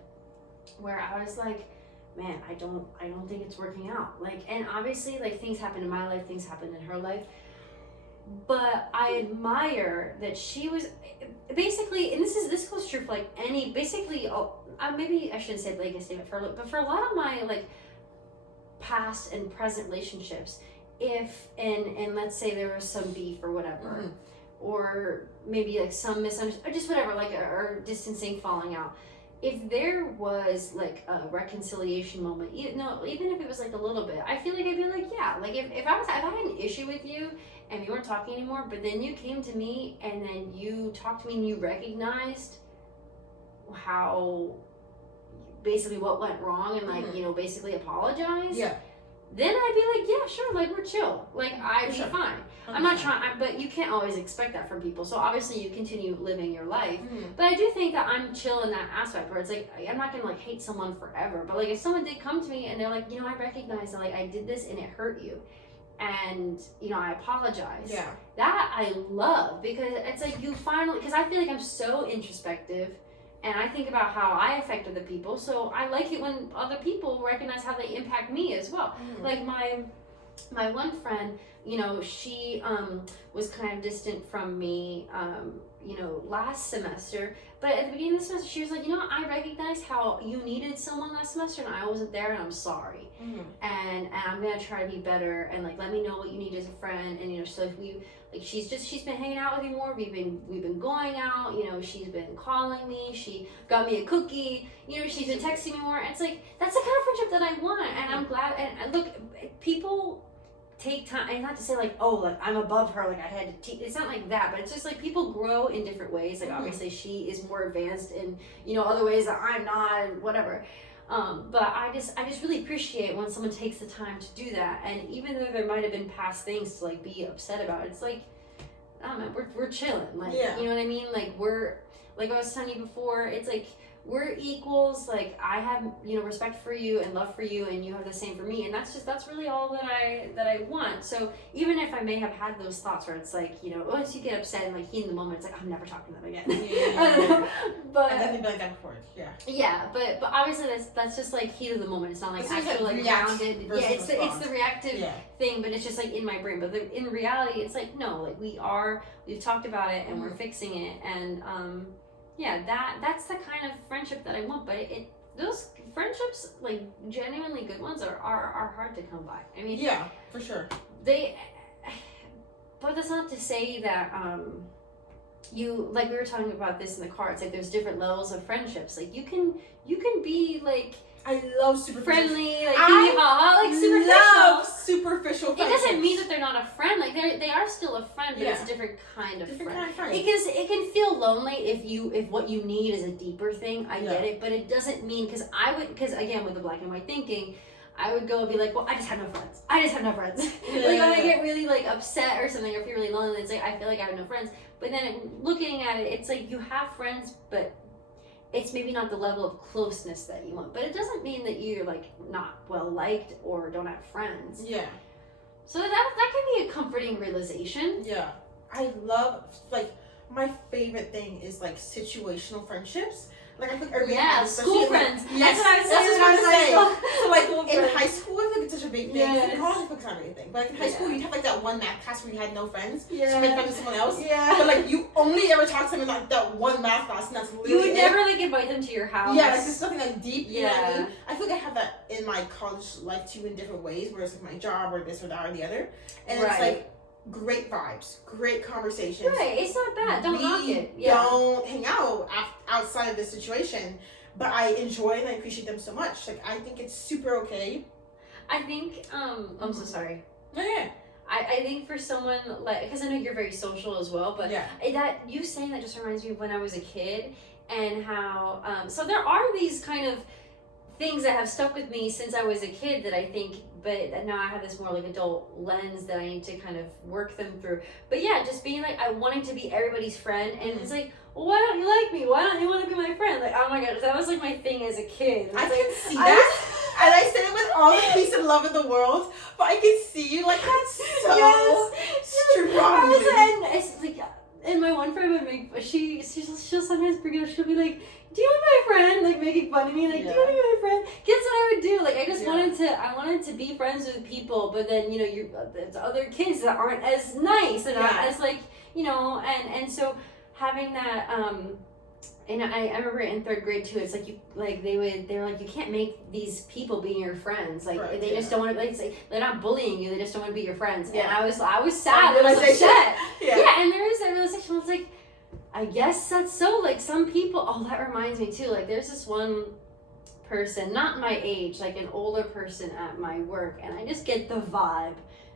where I was like, man, I don't think it's working out. Like, and obviously like things happen in my life, things happen in her life. But I admire that she was basically, and this goes true for like any, basically, maybe I shouldn't say blanket statement but for a lot of my like past and present relationships, if and let's say there was some beef or whatever, or maybe like some misunderstanding, or just whatever, like or distancing, falling out. If there was like a reconciliation moment, even if it was like a little bit, I feel like I'd be like, yeah, like if I had an issue with you and we weren't talking anymore, but then you came to me and then you talked to me and you recognized how basically what went wrong and like basically apologized. Yeah. Then I'd be like, yeah, sure, like we're chill, like I'd be fine. I'm not trying, but you can't always expect that from people. So obviously you continue living your life, but I do think that I'm chill in that aspect where it's like I'm not gonna like hate someone forever. But like if someone did come to me and they're like, I recognize that like I did this and it hurt you, and I apologize. Yeah. That I love, because it's like you finally, because I feel like I'm so introspective and I think about how I affect other people, so I like it when other people recognize how they impact me as well. Like my one friend, she was kind of distant from me last semester, but at the beginning of the semester she was like, I recognize how you needed someone last semester and I wasn't there, and I'm sorry. And I'm gonna try to be better, and like, let me know what you need as a friend. And so she's been hanging out with me more. We've been going out, she's been calling me, she got me a cookie, she's been texting me more. And it's like, that's the kind of friendship that I want. And I'm glad. And look, people take time, and not to say like, oh, like I'm above her, like I had to teach. It's not like that, but it's just like people grow in different ways. Like obviously she is more advanced in other ways that I'm not, and whatever. But I just really appreciate when someone takes the time to do that. And even though there might have been past things to like be upset about, it's like, I don't know, we're chilling, like, you know what I mean? Like, we're, like I was telling you before, it's like, we're equals. Like, I have, respect for you and love for you, and you have the same for me. And that's really all that I want. So even if I may have had those thoughts where it's like, once you get upset and like heat in the moment, it's like, I'm never talking to them again. But I definitely been like that before. Yeah, but obviously that's just like heat of the moment. It's not like actual like grounded. Yeah, it's the reactive thing, but it's just like in my brain. But in reality, it's like, no, like we've talked about it and we're fixing it. And that's the kind of friendship that I want. But those friendships, like genuinely good ones, are hard to come by. I mean, yeah, for sure. But that's not to say that you, like we were talking about this in the car, it's like there's different levels of friendships. Like you can be like, I love superficial. Friendly, like like superficial. Love superficial friendships. It doesn't mean that they're not a friend. Like they are still a friend, but it's a different kind of friend. Because it can feel lonely if what you need is a deeper thing. I get it, but it doesn't mean, because again, with the black and white thinking, I would go and be like, well, I just have no friends. Like when I get really like upset or something, or feel really lonely, it's like I feel like I have no friends. But then looking at it, it's like you have friends, but it's maybe not the level of closeness that you want. But it doesn't mean that you're like not well liked or don't have friends. Yeah. So that can be a comforting realization. Yeah. I love, like, my favorite thing is like situational friendships. Like I think everybody has, school friends. Yes, that's what I was saying. So like in high school, I think it's such a big thing. Yes. In college, it's not anything. But like in high school, you'd have like that one math class where you had no friends. Yeah. So you made friends with someone else. Yeah. But like you only ever talk to them in like that one math class, and that's literally you would never like invite them to your house. Yeah, like there's nothing like deep. You know what I mean? Yeah. I feel like I have that in my college life too, in different ways, where it's like my job or this or that or the other, and it's like great vibes, great conversations. Right, it's not bad. Don't knock it. Yeah. Don't hang out outside of this situation. But I enjoy and I appreciate them so much. Like, I think it's super okay. I think, I'm so sorry. Yeah. I think for someone, like, because I know you're very social as well, but that you saying that just reminds me of when I was a kid, and how, so there are these kind of things that have stuck with me since I was a kid that I think, but now I have this more like adult lens that I need to kind of work them through. But yeah, just being like, I wanting to be everybody's friend, and it's like, well, why don't you like me? Why don't you want to be my friend? Like, oh my gosh, that was like my thing as a kid. I can see that. And I said it with all the peace and love in the world, but I can see you like that's so strong. And it's like, and my one friend would make, she'll sometimes bring it up, she'll be like, do you want to be my friend? Like making fun of me, like, do you want to be my friend? Guess what I would do? Like, I just wanted to be friends with people, but then, there's other kids that aren't as nice and not as like, and so having that, and I remember in third grade too, it's like they were like, you can't make these people be your friends. Like they just don't want to, like, they're not bullying you, they just don't want to be your friends. Yeah. And I was sad, I was upset. And there was that realization, I was like, I guess that's so, like some people, that reminds me too, like there's this one person, not my age, like an older person at my work, and I just get the vibe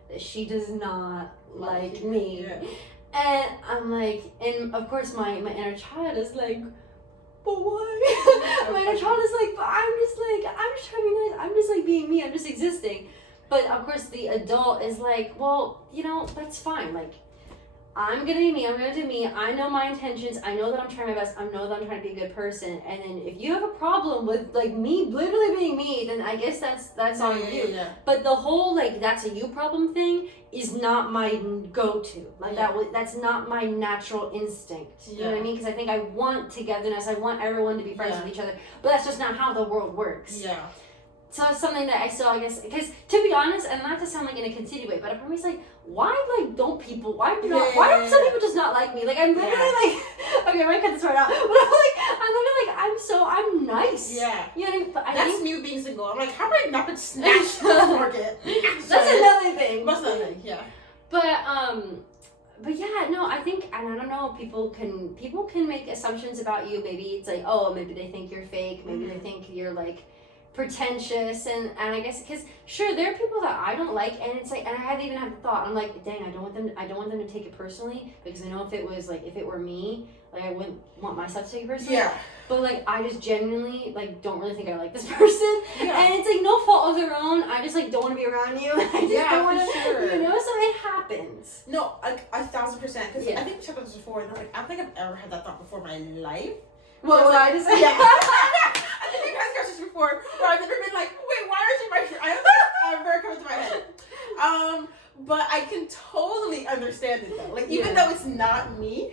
that she does not like me. Yeah. And I'm like, and of course my inner child is like, but why? My inner child is like, but I'm just trying to be nice. I'm just like being me. I'm just existing. But of course the adult is like, well, that's fine. Like, I'm gonna be me, I'm gonna do me, I know my intentions, I know that I'm trying my best, I know that I'm trying to be a good person, and then if you have a problem with like me literally being me, then I guess that's on you. Yeah. But the whole like that's a you problem thing is not my go-to. Like that's not my natural instinct. You know what I mean? Because I think I want togetherness, I want everyone to be friends with each other, but that's just not how the world works. Yeah. So it's something that I still, I guess, because to be honest, and not to sound like in a conceited way, but I'm always like, why like don't people? Why do some people just not like me? Like I'm literally like, okay, I'm gonna cut this part out, but I'm literally like, I'm nice. Yeah. You know what I mean? But that's me being single. I'm like, how have I not been snatched from the market? That's another thing. That's another thing. Yeah. But yeah, no, I think, and I don't know, people can make assumptions about you. Maybe it's like, oh, maybe they think you're fake. Maybe they think you're like pretentious, and I guess because sure there are people that I don't like, and it's like, and I haven't even had the thought, I'm like, dang, I don't want them to take it personally, because I know if it were me, like I wouldn't want myself to take it personally. Yeah. But like I just genuinely like don't really think I like this person, yeah. and it's like no fault of their own. I just like don't want to be around you. I just don't want to, sure. you know. So it happens. No, like 1,000%. Because I think we talked about this before, and I'm like, I don't think I've ever had that thought before in my life. What I just say? Yeah. I think we've had this before, where I've never been like, wait, why aren't you my friend? I don't think ever come into my head. But I can totally understand it though. Like even though it's not me,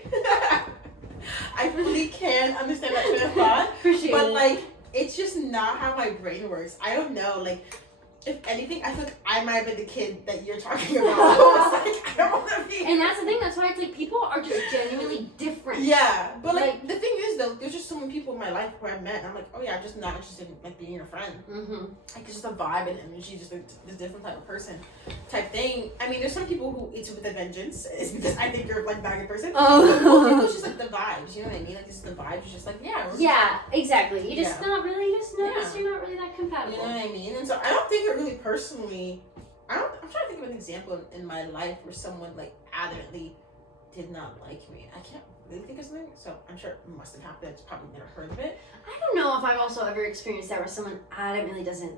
I really can understand that train of thought. Appreciate but it. like it's just not how my brain works. I don't know. Like if anything, I feel like I might have been the kid that you're talking about. Like, I don't want to be. And that's the thing. That's why it's like people are just genuinely different. Yeah, but like the thing is though, there's just so many people in my life who I've met, and I'm like, oh yeah, I'm just not interested in like being your friend. Mm-hmm. Like it's just a vibe and energy, just like this different type of person, type thing. I mean, there's some people who it's with a vengeance. It's because I think you're like not a good person. Oh. But most people, it's just like the vibes. You know what I mean? Like it's the vibes. It's just like Yeah, exactly. You just not really just notice you're not really that You compatible. know what I mean? And so I don't think it really personally. I'm trying to think of an example in my life where someone like adamantly did not like me. I can't really think of something, so I'm sure it must have happened. It's probably never heard of it. I don't know if I've also ever experienced that where someone adamantly doesn't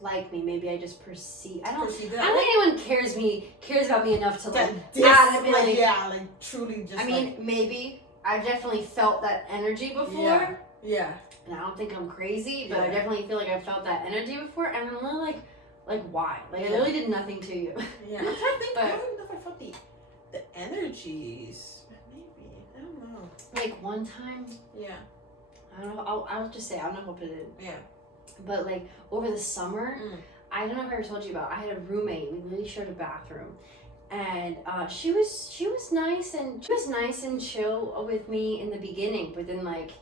like me. Maybe I just perceive. I don't think anyone cares about me enough to like adamantly. Like truly just. I mean, maybe I've definitely felt that energy before. Yeah. And I don't think I'm crazy, but I definitely feel like I've felt that energy before, and I'm really like why? Like I really did nothing to you. Yeah. I'm trying to think. I don't even know if I felt the energies. Maybe. I don't know. Like one time. Yeah. I don't know. I'll just say I don't know what it is. Yeah. But like over the summer, I don't know if I ever told you about. I had a roommate. We literally shared a bathroom, and she was nice and chill with me in the beginning. But then like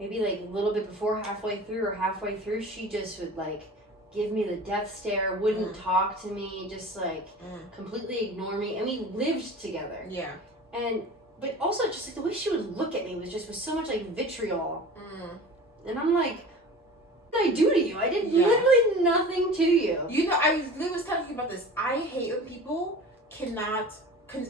maybe like a little bit before halfway through, she just would like give me the death stare, wouldn't talk to me, just like completely ignore me. And we lived together. Yeah. But also just like the way she would look at me was so much like vitriol. And I'm like, what did I do to you? I did literally nothing to you. You know, I was talking about this. I hate when people cannot.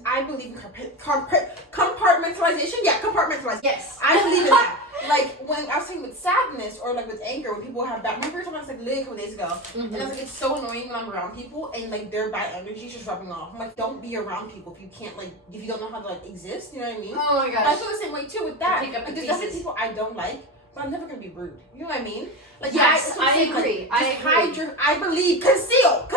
I believe in compartmentalization. Yeah, compartmentalization. Yes. I believe in that. Like when I was saying with sadness or like with anger, when people have bad. Remember we were talking about this like literally a couple days ago, and I was like, it's so annoying when I'm around people and like their bad energy is just rubbing off. I'm like, don't be around people if you can't if you don't know how to like exist. You know what I mean? Oh my gosh. I feel the same way too with that. Pick up the There's definitely people I don't like, but I'm never gonna be rude. You know what I mean? Like yes, I agree. Like, just hide your. I believe conceal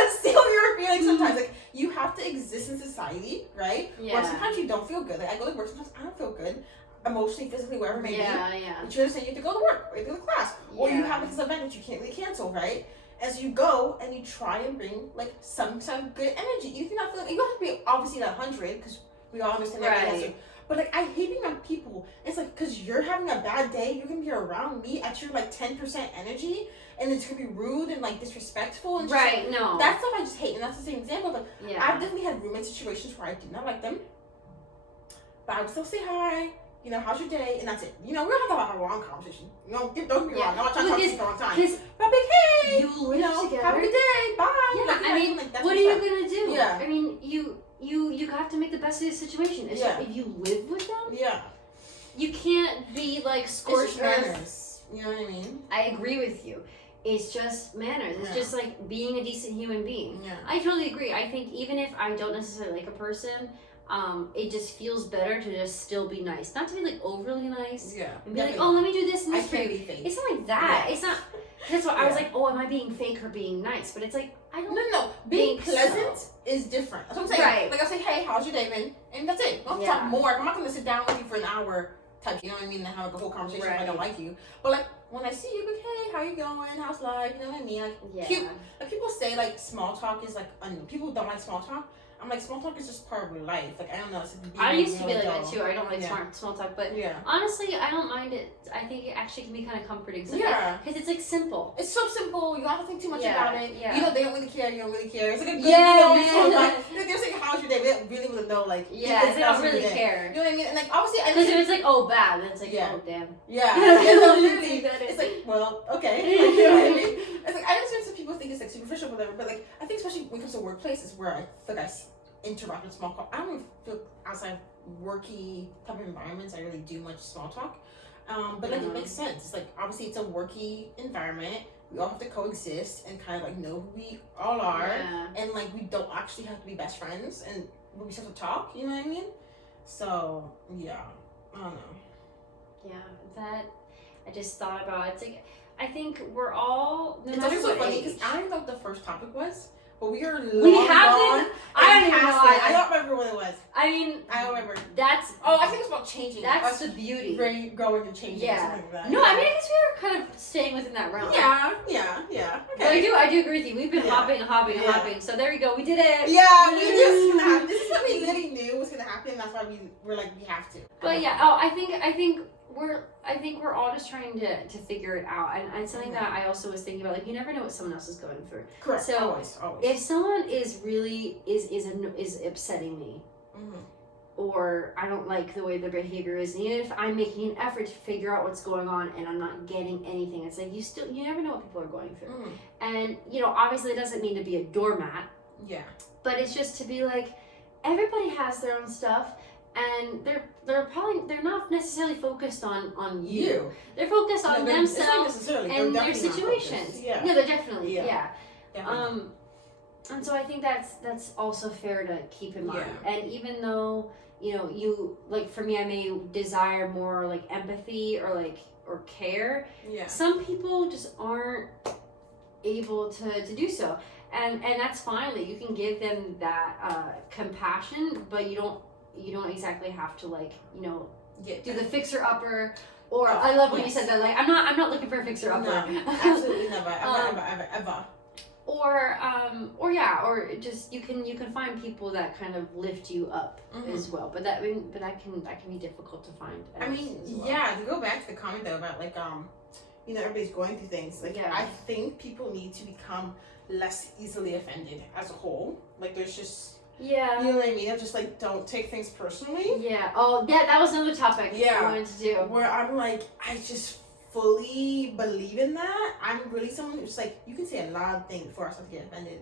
your feelings sometimes. Like you have to exist in society, right? Yeah. Or sometimes you don't feel good. Like I go to work sometimes I don't feel good. Emotionally, physically, whatever it may be. Yeah. But you understand you have to go to work, or you have to go to class, or you have this event that you can't really cancel, right? As you go and you try and bring like some kind of good energy. You cannot feel. You don't have to be obviously at 100 because we all understand that. Right. But like I hate being on people. It's like because you're having a bad day, you're gonna be around me at your like 10% energy, and it's gonna be rude and like disrespectful and right. Like, no, that stuff I just hate, and that's the same example. Like I've definitely had roommate situations where I do not like them, but I would still say hi. You know, how's your day? And that's it. You know, we don't have to have a long conversation. You know, don't get me wrong. I'm not trying to talk to you for a long time. But I'm like, hey, you live together. Have a good day. Bye. Yeah, like, I mean, like, what are you gonna do? Yeah. I mean, you have to make the best of the situation. If you live with them, you can't be like scorched earth. You know what I mean? I agree with you. It's just manners. It's just like being a decent human being. Yeah. I totally agree. I think even if I don't necessarily like a person, it just feels better to just still be nice, not to be like overly nice. Yeah. And be like, oh, let me do this and this for can't you. be fake. It's not like that. Yeah. It's not. That's why I was like, oh, am I being fake or being nice? But it's like, I don't. No. Being think pleasant so. is different. That's what I'm saying. Right. Like I'll say, hey, how's your day been? And that's it. Don't talk more. I'm not gonna sit down with you for an hour. Type, you know what I mean? And have like a whole conversation if I don't like you. But like when I see you, like, hey, how you going? How's life? You know what I mean? Like cute. Like people say like small talk is like people don't like small talk. I'm like, small talk is just part of life. Like, I don't know. It's I used to be like that too. I don't like small talk, but yeah. honestly, I don't mind it. I think it actually can be kind of comforting. So yeah. Because it's like simple. It's so simple. You don't have to think too much about it. Yeah. You know, they don't really care. You don't really care. It's like a good, they're saying, how's your day? They don't really want to know, like, they don't really care. You know what I mean? And like, obviously, because if it's like, oh, bad, then it's like, oh, damn. Yeah. No, really. It's like, well, okay. Like, you know what I mean? It's like, I understand some people think it's like superficial, whatever, but like, I think especially when it comes to workplaces where I feel like I interact with small talk. I don't even feel outside worky type of environments I really do much small talk. But like it makes sense. It's like obviously it's a worky environment. We all have to coexist and kind of like know who we all are. Yeah. And like we don't actually have to be best friends and we just have to talk, you know what I mean? So yeah. I don't know. Yeah, that I just thought about. It's like I think we're all it's always so funny because I don't even know what the first topic was. But we are long we have gone. I don't even know. I don't remember what it was. I mean, I don't remember. That's. Oh, I think it's about changing. That's the beauty. Growing and changing. Yeah. Something like that. No, I mean, I guess we were kind of staying within that realm. Yeah. Okay. But I do agree with you. We've been hopping. So there we go. We did it. Yeah, we just. This is what we literally knew was gonna happen. That's why we're like we have to. But yeah. Oh, I think we're all just trying to figure it out, and something that I also was thinking about, like you never know what someone else is going through. Correct. So always. If someone is really is upsetting me, or I don't like the way their behavior is, and even if I'm making an effort to figure out what's going on and I'm not getting anything, it's like you never know what people are going through, and obviously it doesn't mean to be a doormat. Yeah. But it's just to be like, everybody has their own stuff. And they're not necessarily focused on you. They're focused on themselves and their situations. Yeah. No, they're definitely. Definitely. And so I think that's also fair to keep in mind. Yeah. And even though you like, for me, I may desire more like empathy or care. Yeah. Some people just aren't able to do so, and that's fine. That you can give them that compassion, but you don't exactly have to do the fixer upper. Or I love when you said that, like I'm not looking for a fixer upper. No, absolutely never, ever. Or just you can find people that kind of lift you up as well. But that can be difficult to find. To go back to the comment though about like everybody's going through things. Like I think people need to become less easily offended as a whole. Like there's just. Yeah. You know what I mean? I just like don't take things personally. Yeah. Oh, yeah, that was another topic I wanted to do. Where I'm like, I just fully believe in that. I'm really someone who's like, you can say a loud thing before I start to get offended.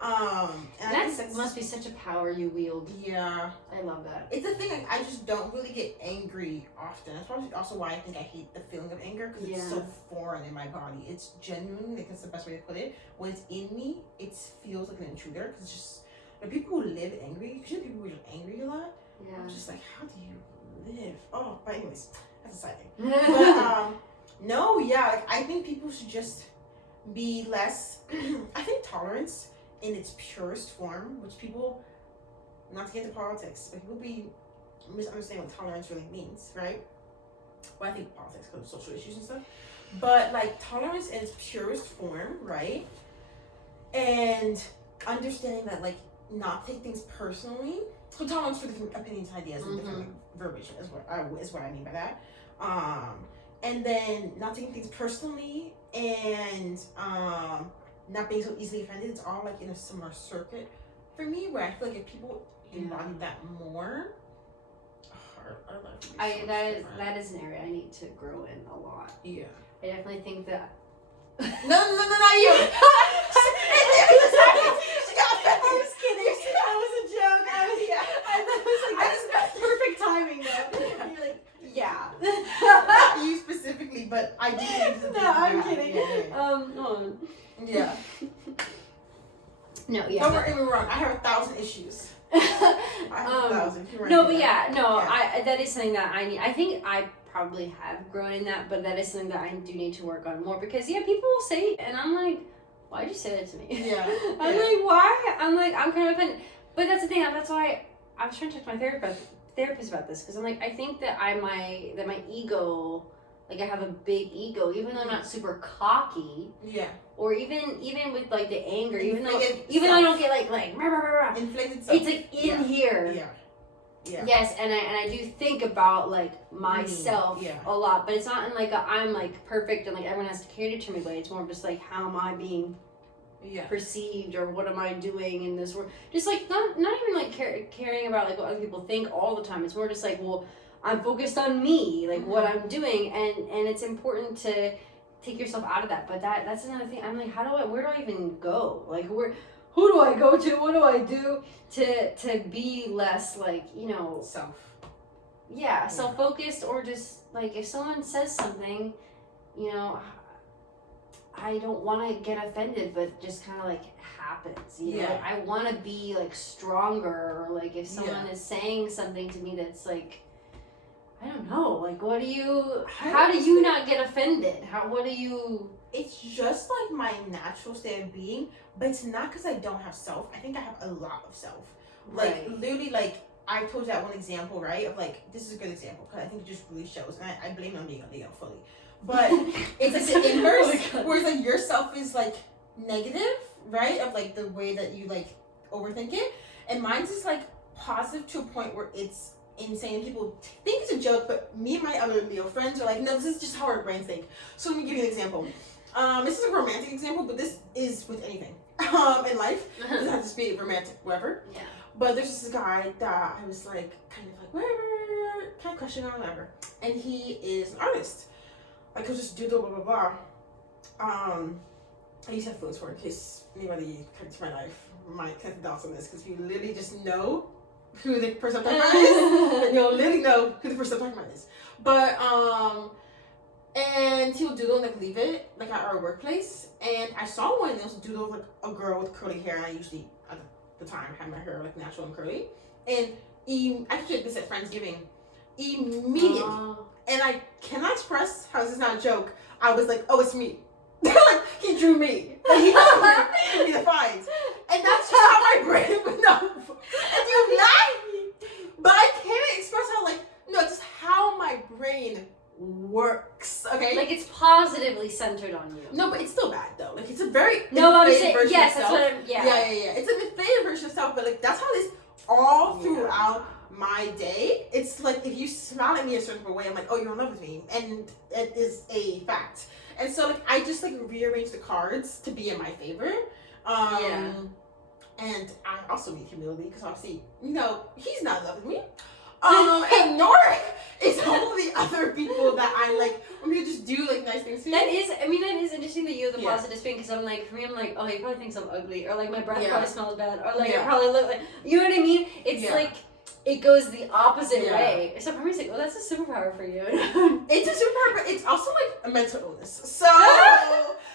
And that must be such a power you wield. Yeah. I love that. It's the thing, like, I just don't really get angry often. That's probably also why I think I hate the feeling of anger, because it's so foreign in my body. It's genuine, like that's the best way to put it. When it's in me, it feels like an intruder, because it's just. The people who live angry, because people who are just angry a lot, I'm just like, how do you live? Oh, but anyways, that's a side thing. But, like, I think people should just be less, I think tolerance in its purest form, which people, not to get into politics, but people be misunderstanding what tolerance really means, right? Well, I think politics because of social issues and stuff. But, like, tolerance in its purest form, right? And understanding that, like, not take things personally. So tolerance for different opinions, ideas, and different verbiage is what I mean by that. And then not taking things personally and not being so easily offended. It's all like in a similar circuit for me, where I feel like if people embody that more, our life would be that is an area I need to grow in a lot. Yeah, I definitely think that. No, not you. I was kidding. That was a joke. I just got perfect timing though. You're like, yeah. You specifically, but I do think I'm kidding. Yeah. No, yeah. Don't get me wrong. I have 1,000 issues. I No, but that is something that I need. I think I probably have grown in that, but that is something that I do need to work on more because people will say, and I'm like, why'd you say that to me? Yeah. I'm like, why? I'm like, I'm kind of offended. But that's the thing. That's why I was trying to talk to my therapist about this because I'm like, I think that my ego, like I have a big ego, even though I'm not super cocky. Yeah. Or even with like the anger, even though I don't get like rah, rah, rah, rah, inflated self. it's like in here. Yeah. Yeah. Yes, and I do think about like myself a lot, but it's not in like I'm like perfect and like everyone has to cater to me way. It's more of just like how am I being perceived or what am I doing in this world? Just like not even like caring about like what other people think all the time. It's more just like, well, I'm focused on me, like what I'm doing, and it's important to take yourself out of that. But that's another thing. I'm like, where do I even go? Like who do I go to? What do I do to be less like, self-focused, or just like if someone says something, I don't want to get offended, but just kind of like happens, Like, I want to be like stronger, or like if someone is saying something to me that's like, I don't know, like how do you not get offended? It's just like my natural state of being, but it's not because I don't have self. I think I have a lot of self. Like, literally, like, I told you that one example, right? Of like, this is a good example because I think it just really shows, and I blame it on being a Leo fully. But it's like the inverse, where it's like your self is like negative, right? Of like the way that you like overthink it, and mine's is like positive to a point where it's insane. People think it's a joke, but me and my other Leo friends are like, no, this is just how our brains think. So let me give you an example. This is a romantic example, but this is with anything in life. It doesn't have to be romantic, whatever. Yeah. But there's this guy that I was like, kind of like, whatever, kind of crushing on, whatever. And he is an artist. Like, he'll just doodle, blah, blah, blah. I used to have feelings for it in case anybody comes to my life might connect the dots on this, because if you literally just know who the person I'm talking about is, then you'll literally know who the person I'm talking about is. But, and he'll doodle and like leave it, like at our workplace. And I saw one, it was a doodle of like a girl with curly hair, and I usually, at the time, had my hair like natural and curly. And I actually did this at Friendsgiving. Immediately. And I cannot express how this is not a joke. I was like, oh, it's me. Like, he drew me. Like, he drew me the fines. And that's just how my brain would know. And you laugh at me. But I can't express how, like, no, it's just how my brain works. Okay? Like, it's positively centered on you. No, but it's still bad, though. Like, it's a very I'm saying, version yes, of that's self. what I'm, Yeah. It's an inflated version of self, but, like, that's how this all throughout my day. It's like if you smile at me a certain way, I'm like, oh, you're in love with me, and it is a fact. And so like I just like rearrange the cards to be in my favor. And I also need humility because obviously, he's not in love with me. And nor is all the other people that I like when you just do like nice things to me. That is interesting that you have the positive spin, because I'm like, for me, I'm like, oh, he probably thinks I'm ugly, or like my breath probably smells bad, or like I probably look like, you know what I mean? It's like it goes the opposite way. So for me, it's like, well, that's a superpower for you. It's a superpower, but it's also like a mental illness. So,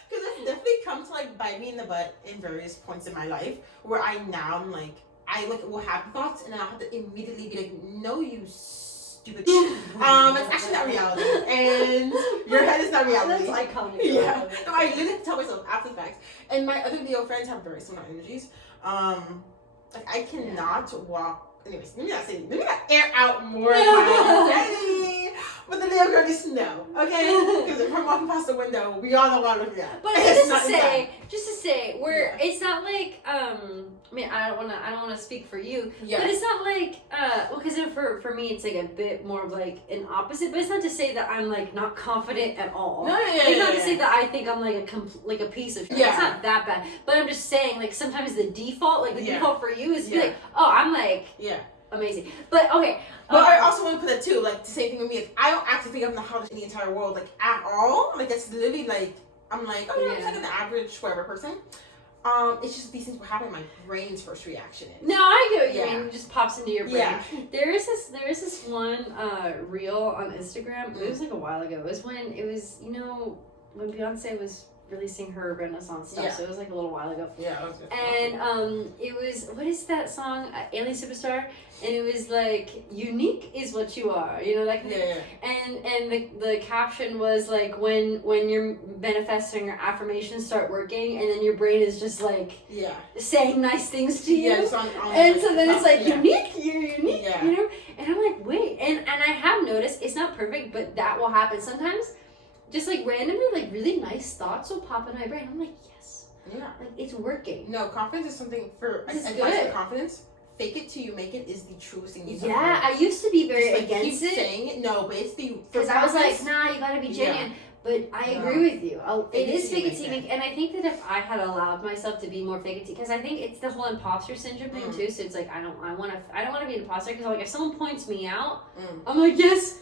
because it's definitely come to like bite me in the butt in various points in my life, where I'm like, I like will have thoughts and then I'll have to immediately be like, no, you stupid. It's actually not reality, and your head is not reality. That's iconic. Yeah, no, I literally tell myself after the fact. And my other Leo friends have very similar energies. Like I cannot walk. Anyways, let me not air out more of my identity. But the Leo girl just know, okay? Because if I'm walking past the window, we all know what I'm looking at. But just to say, it's not like I mean, I don't want to speak for you, but it's not like well, because for me it's like a bit more of like an opposite. But it's not to say that I'm like not confident at all. It's not to say that I think I'm like a piece of shit. It's not that bad. But I'm just saying, like sometimes the default for you is to be like, oh, I'm like amazing. But okay. But I also want to put that too, like the same thing with me. Like, I don't actually think I'm the hottest in the entire world, like at all. Like that's literally like I'm like, oh yeah, I'm just like an average whatever person. It's just these things will happen. My brain's first reaction is. No, I get what you mean. It just pops into your brain. Yeah. There is this one reel on Instagram. It was like a while ago. It was when when Beyonce was releasing her Renaissance stuff, so it was like a little while ago. Yeah. And it was, what is that song? Alien Superstar, and it was like, unique is what you are, you know, like. Yeah. And the caption was like, when you're manifesting, your affirmations start working, and then your brain is just like saying nice things to you. Yeah, and so then it's like, unique, you're unique, Yeah. you know. And I'm like, wait, and I have noticed it's not perfect, but that will happen sometimes. Just like randomly, like really nice thoughts will pop in my brain. I'm like, yes. Yeah. Like it's working. No, confidence is something for advice for confidence. Fake it till you make it is the truest thing you've ever heard. Yeah, I used to be very just, like, against keep it. saying it. No, but it's the because I was like, nah, you gotta be genuine. But I agree with you. It is fake it till you make it. And I think that if I had allowed myself to be more fake it till, because I think it's the whole imposter syndrome thing too. So it's like I don't want to be an imposter, because like if someone points me out, I'm like, yes.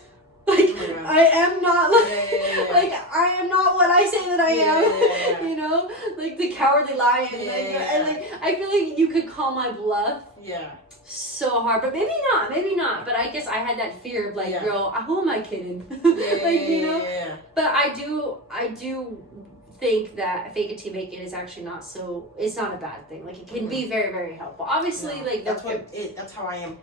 Like, I am not, like, like, I am not what I say that I am, you know? Like, the cowardly lion. And, like, I feel like you could call my bluff so hard. But maybe not. But I guess I had that fear of, like, girl, who am I kidding? Like, you know? But I do think that fake it till you make it is actually not so, it's not a bad thing. Like, it can be very, very helpful. Obviously, like, that's how I am,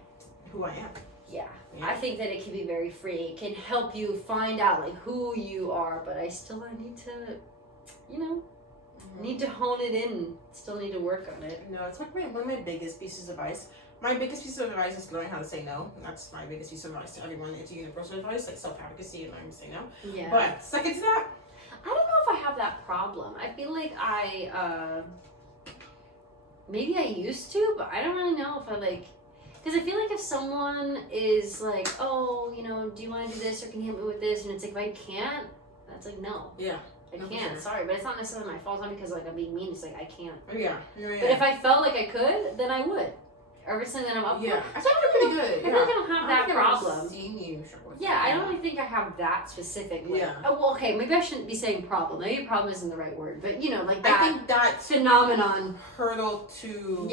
who I am. Yeah. I think that it can be very free. It can help you find out like who you are, but I need to, you know, need to hone it in. Still need to work on it. No, it's like one of my biggest pieces of advice. My biggest piece of advice is learning how to say no. That's my biggest piece of advice to everyone. It's universal advice, like self-advocacy and learning to say no. Yeah. But second to that, I don't know if I have that problem. I feel like maybe I used to, but I don't really know if I like. Because I feel like if someone is like, oh, you know, do you want to do this or can you help me with this? And it's like, if I can't, that's like, no. Yeah. I can't. Sure. Sorry, but it's not necessarily my fault. It's not because like I'm being mean. It's like I can't. Yeah. But if I felt like I could, then I would. Or something that I'm up for. I think you're pretty good. I think I don't have that problem. I don't really think I have that specific. Like, oh, well, okay, maybe I shouldn't be saying problem. Maybe problem isn't the right word. But, you know, like that. I think that phenomenon. Hurdle to...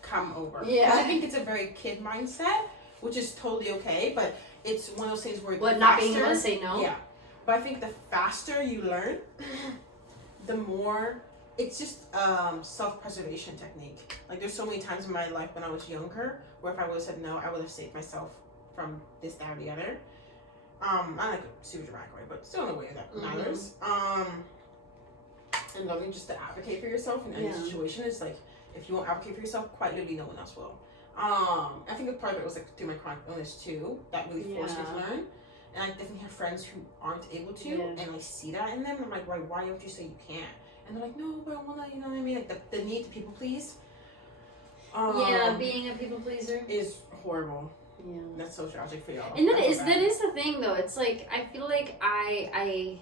come over. Yeah. I think it's a very kid mindset, which is totally okay, but it's one of those things where not being able to say no? Yeah. But I think the faster you learn, the more it's just self-preservation technique. Like there's so many times in my life when I was younger where if I would have said no, I would have saved myself from this, that, or the other. Not like a super dramatic way, but still in a way that matters. And learning just to advocate for yourself in any situation is like, if you won't advocate for yourself, quite literally no one else will. I think a part of it was like through my chronic illness too, that really forced me to learn. And I definitely have friends who aren't able to, and I see that in them. I'm like, why don't you say you can't? And they're like, no, but I wanna, you know what I mean? Like the need to people please. Being a people pleaser is horrible. Yeah, that's so tragic for y'all. And that is the thing though. It's like I feel like I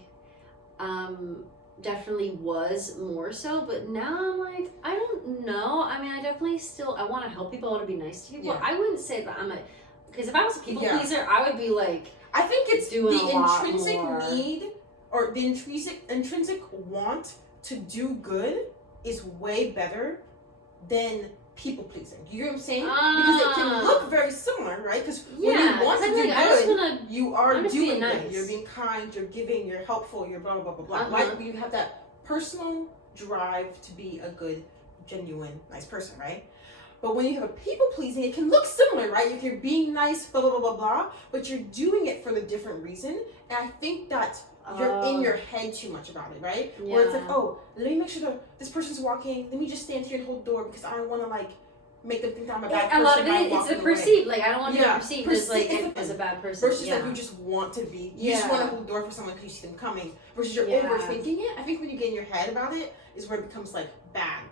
definitely was more so, but now I'm like, I don't know. I mean, I definitely still, I want to help people, I want to be nice to people. I wouldn't say that I'm because if I was a people pleaser, I would be like, I think it's doing the intrinsic need or the intrinsic want to do good is way better than people pleasing. You know what I'm saying? Because it can look very similar, right? Because when you want to do good, you are doing good. You're being kind, you're giving, you're helpful, you're blah, blah, blah, blah, blah. Like, you have that personal drive to be a good, genuine, nice person, right? But when you have a people pleasing, it can look similar, right? If you're being nice, blah, blah, blah, blah, blah, but you're doing it for the different reason. And I think that you're in your head too much about it, right? Where it's like, oh, let me make sure that this person's walking. Let me just stand here and hold the door because I don't want to like make them think that I'm a bad person. A lot of it, it's a perceived. Like I don't want to be perceived as like as a bad person. Versus that you just want to be. You just want to hold the door for someone because you see them coming. Versus you're overthinking it. I think when you get in your head about it is where it becomes like bad.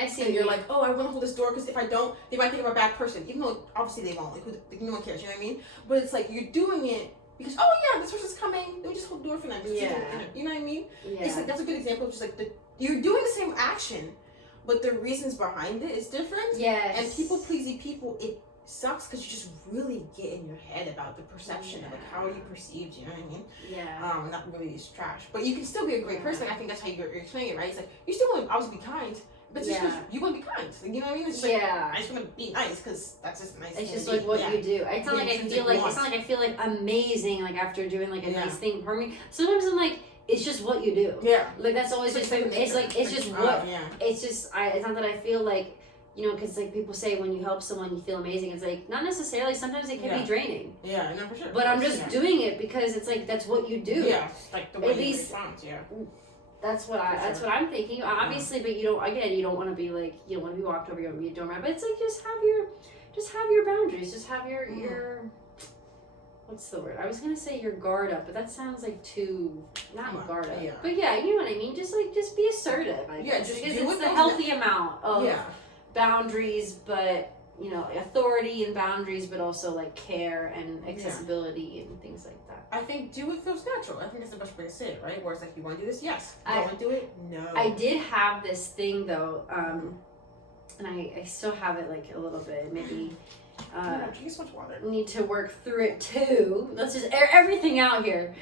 I see. And you're like, oh, I want to hold this door because if I don't, they might think I'm a bad person. Even though obviously they won't. Like no one cares. You know what I mean? But it's like you're doing it because this person's coming. Let me just hold the door for them. You know what I mean? Yeah. It's like that's a good example of just like you're doing the same action, but the reasons behind it is different. Yes. And people pleasing people, it sucks because you just really get in your head about the perception of like how are you perceived. You know what I mean? Yeah. That really is trash. But you can still be a great person. Like, I think that's how you're explaining it, right? It's like you still want to obviously be kind. But just because you want to be kind, like, you know what I mean? It's just like, I just want to be nice because that's just nice. It's just like what you do. It's not like I feel like amazing like after doing like a nice thing for me. Sometimes I'm like, it's just what you do. Yeah. Like that's always just like it's just what it's just it's not that I feel like, you know, because like people say when you help someone you feel amazing. It's like not necessarily. Sometimes it can be draining. Yeah, no, for sure. But I'm just doing it because it's like that's what you do. Yeah, like the way you respond. Yeah. That's what I'm thinking. Obviously, but you don't want to be like, you don't want to be walked over, you don't want to be a doormat. But it's like just have your boundaries. Just have your what's the word? I was gonna say your guard up, but that sounds like too not guard up. Yeah. But yeah, you know what I mean. Just be assertive. I guess, just because it's the healthy amount of boundaries, but you know, authority and boundaries, but also like care and accessibility and things like that. I think do what feels natural. I think that's the best way to say it, right? Where it's like, you want to do this? Yes. You don't want to do it? No. I did have this thing though, and I still have it like a little bit. Maybe drink so much water. Need to work through it too. Let's just air everything out here.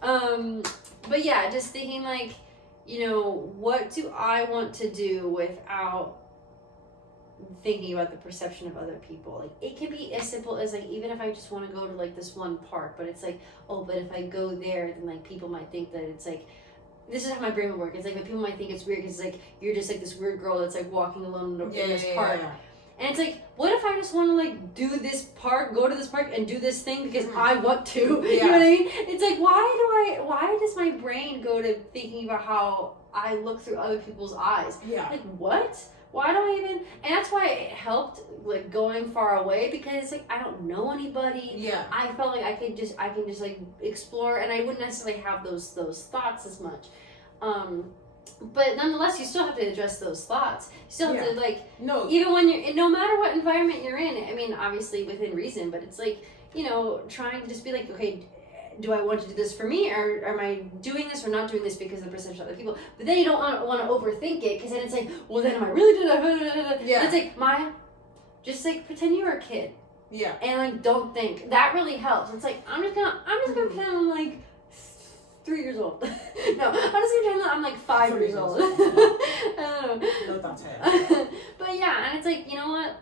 But yeah, just thinking like, you know, what do I want to do without thinking about the perception of other people? Like it can be as simple as like, even if I just want to go to like this one park, but it's like, oh, but if I go there, then like people might think that it's like, this is how my brain would work. It's like, but people might think it's weird because like you're just like this weird girl that's like walking alone in this park. And it's like, what if I just want to like do this park, go to this park and do this thing because I want to? You know what I mean? It's like, why does my brain go to thinking about how I look through other people's eyes? Yeah. Like what? Why do I even? And that's why it helped like going far away, because it's like I don't know anybody. Yeah. I felt like I can just like explore, and I wouldn't necessarily have those thoughts as much. But nonetheless, you still have to address those thoughts. You still have to even when you're, no matter what environment you're in. I mean, obviously within reason, but it's like, you know, trying to just be like, okay, do I want to do this for me, or am I doing this or not doing this because of the perception of other people? But then you don't want to overthink it, because then it's like, well, then am I really doing that? Yeah. It's like, Maya, just like pretend you were a kid. Yeah. And like don't think. That really helps. It's like I'm just gonna pretend I'm like 3 years old. No, I'm just gonna pretend I'm like 5 years old. I don't know. No, that's it. But yeah, and it's like, you know what?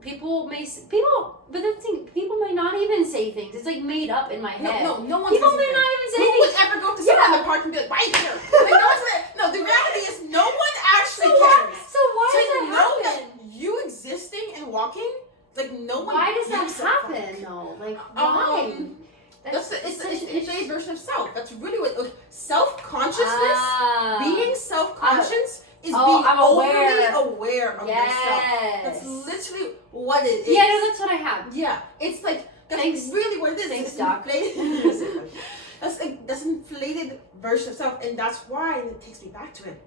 But the thing, people may not even say things. It's like made up in my head. No one. People may not even say things. Who would ever go to someone in the park and be like, why here? Like, no, the reality is no one actually cares. So why does that happen? That you existing and walking, like no one. Why does that happen though? Like why? It's a version of self. That's really what self-consciousness. Being self-conscious is being overly aware of yourself. That's literally what it is. Yeah, no, that's what I have. Yeah, it's like that's really what it is. Thanks, Doc. That's an inflated version of self, and that's why, and it takes me back to it,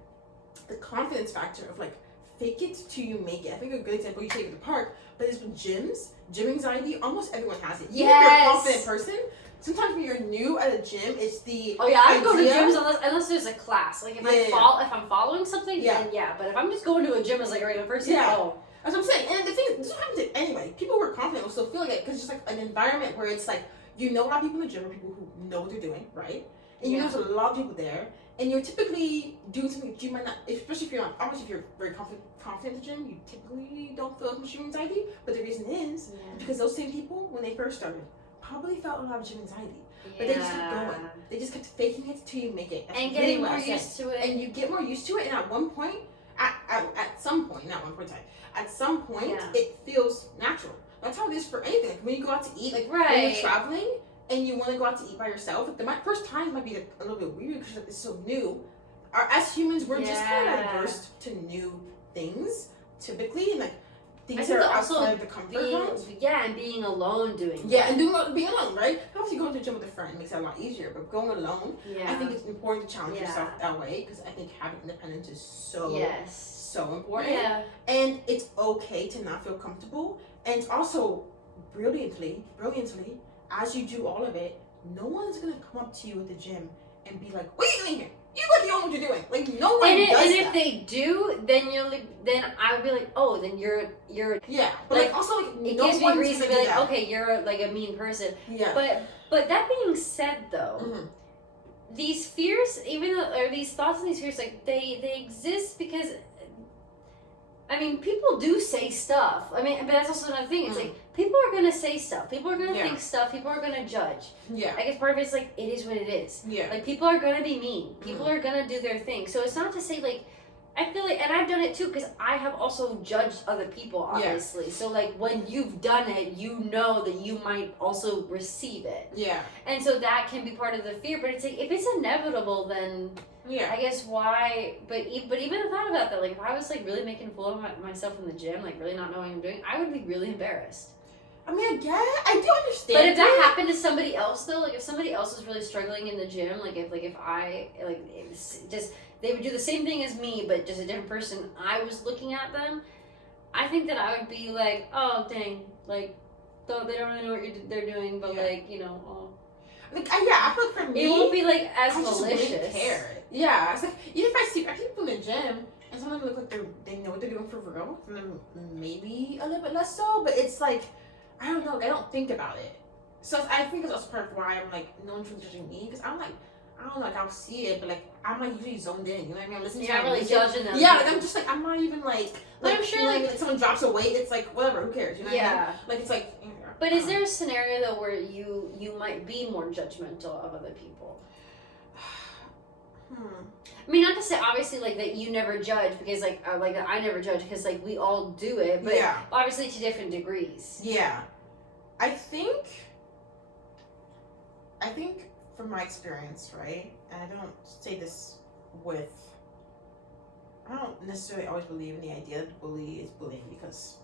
the confidence factor of like fake it till you make it. I think a good example you take at the park, but it's with gym anxiety. Almost everyone has it. Even if you're a confident person. Sometimes when you're new at a gym, it's the I don't go to gyms unless there's a class. Like if if I'm following something, then but if I'm just going to a gym as like a regular person, that's what I'm saying. And the thing, this happens to anyway. People who are confident will still feel like it, because it's just like an environment where it's like, you know, a lot of people in the gym are people who know what they're doing, right? And you know there's a lot of people there, and you're typically doing something that you might not, especially if you're not, obviously if you're very confident in the gym, you typically don't feel as much gym anxiety. But the reason is because those same people, when they first started, probably felt a lot of gym anxiety, but they just kept going. They just kept faking it till you make it. That's and getting more used to it. And you get more used to it, and at one point, at some point, not one point in time, at some point, it feels natural. That's how it is for anything. Like when you go out to eat, like when you're traveling and you want to go out to eat by yourself, like the first time might be like a little bit weird because it's so new. As humans, we're just kind of adverse to new things, typically, and like things that are outside of the comfort zones. Yeah, and being alone doing that. Yeah, and being alone, right? Obviously, going to the gym with a friend makes it a lot easier, but going alone, I think it's important to challenge yourself that way, because I think having independence is so important. Yeah. And it's okay to not feel comfortable. And also, brilliantly, as you do all of it, no one's going to come up to you at the gym and be like, what are you doing here? You look, you know what you're doing. Like, no one does that. And if they do, then then I would be like, oh, then you're yeah. But like also, like, it gives me reason to be like, okay, you're like a mean person. Yeah. But that being said, though, these fears, even though, or these thoughts and these fears, like they exist because I mean, people do say stuff. I mean, but that's also another thing. It's like, people are going to say stuff. People are going to think stuff. People are going to judge. Yeah. I guess part of it is, like, it is what it is. Yeah. Like, people are going to be mean. People are going to do their thing. So it's not to say, like, I feel like, and I've done it too, because I have also judged other people, obviously. Yeah. So, like, when you've done it, you know that you might also receive it. Yeah. And so that can be part of the fear. But it's like, if it's inevitable, then... Yeah, I guess why, but even I thought about that, like, if I was, like, really making a fool of myself in the gym, like, really not knowing what I'm doing, I would be really embarrassed. I mean, I do understand. But if that happened to somebody else, though, like, if somebody else was really struggling in the gym, like, if I, like, just, they would do the same thing as me, but just a different person, I was looking at them, I think that I would be like, oh, dang, like, though they don't really know what they're doing, but, like, you know, oh. Like, I feel like for me, it won't be, like, as malicious. I just wouldn't care. Yeah, it's like, even if I see people in the gym, and some of them look like they know what they're doing for real, and then maybe a little bit less so, but it's like, I don't know, they don't think about it. So I think it's also part of why I'm like, no one's really judging me, because I'm like, I don't know, like, I'll see it, but like, I'm like usually zoned in, you know what I mean? I'm listening to not really judging them. Yeah, like, I'm just like, I'm not even like but I'm sure, like, someone drops a weight, it's like, whatever, who cares, you know what I mean? Like, it's like, but is there a scenario, though, where you might be more judgmental of other people? I mean, not to say, obviously, like, that you never judge, because, like I never judge, because, like, we all do it, but obviously to different degrees. Yeah. I think from my experience, right, and I don't say this with, I don't necessarily always believe in the idea that bully is bullying because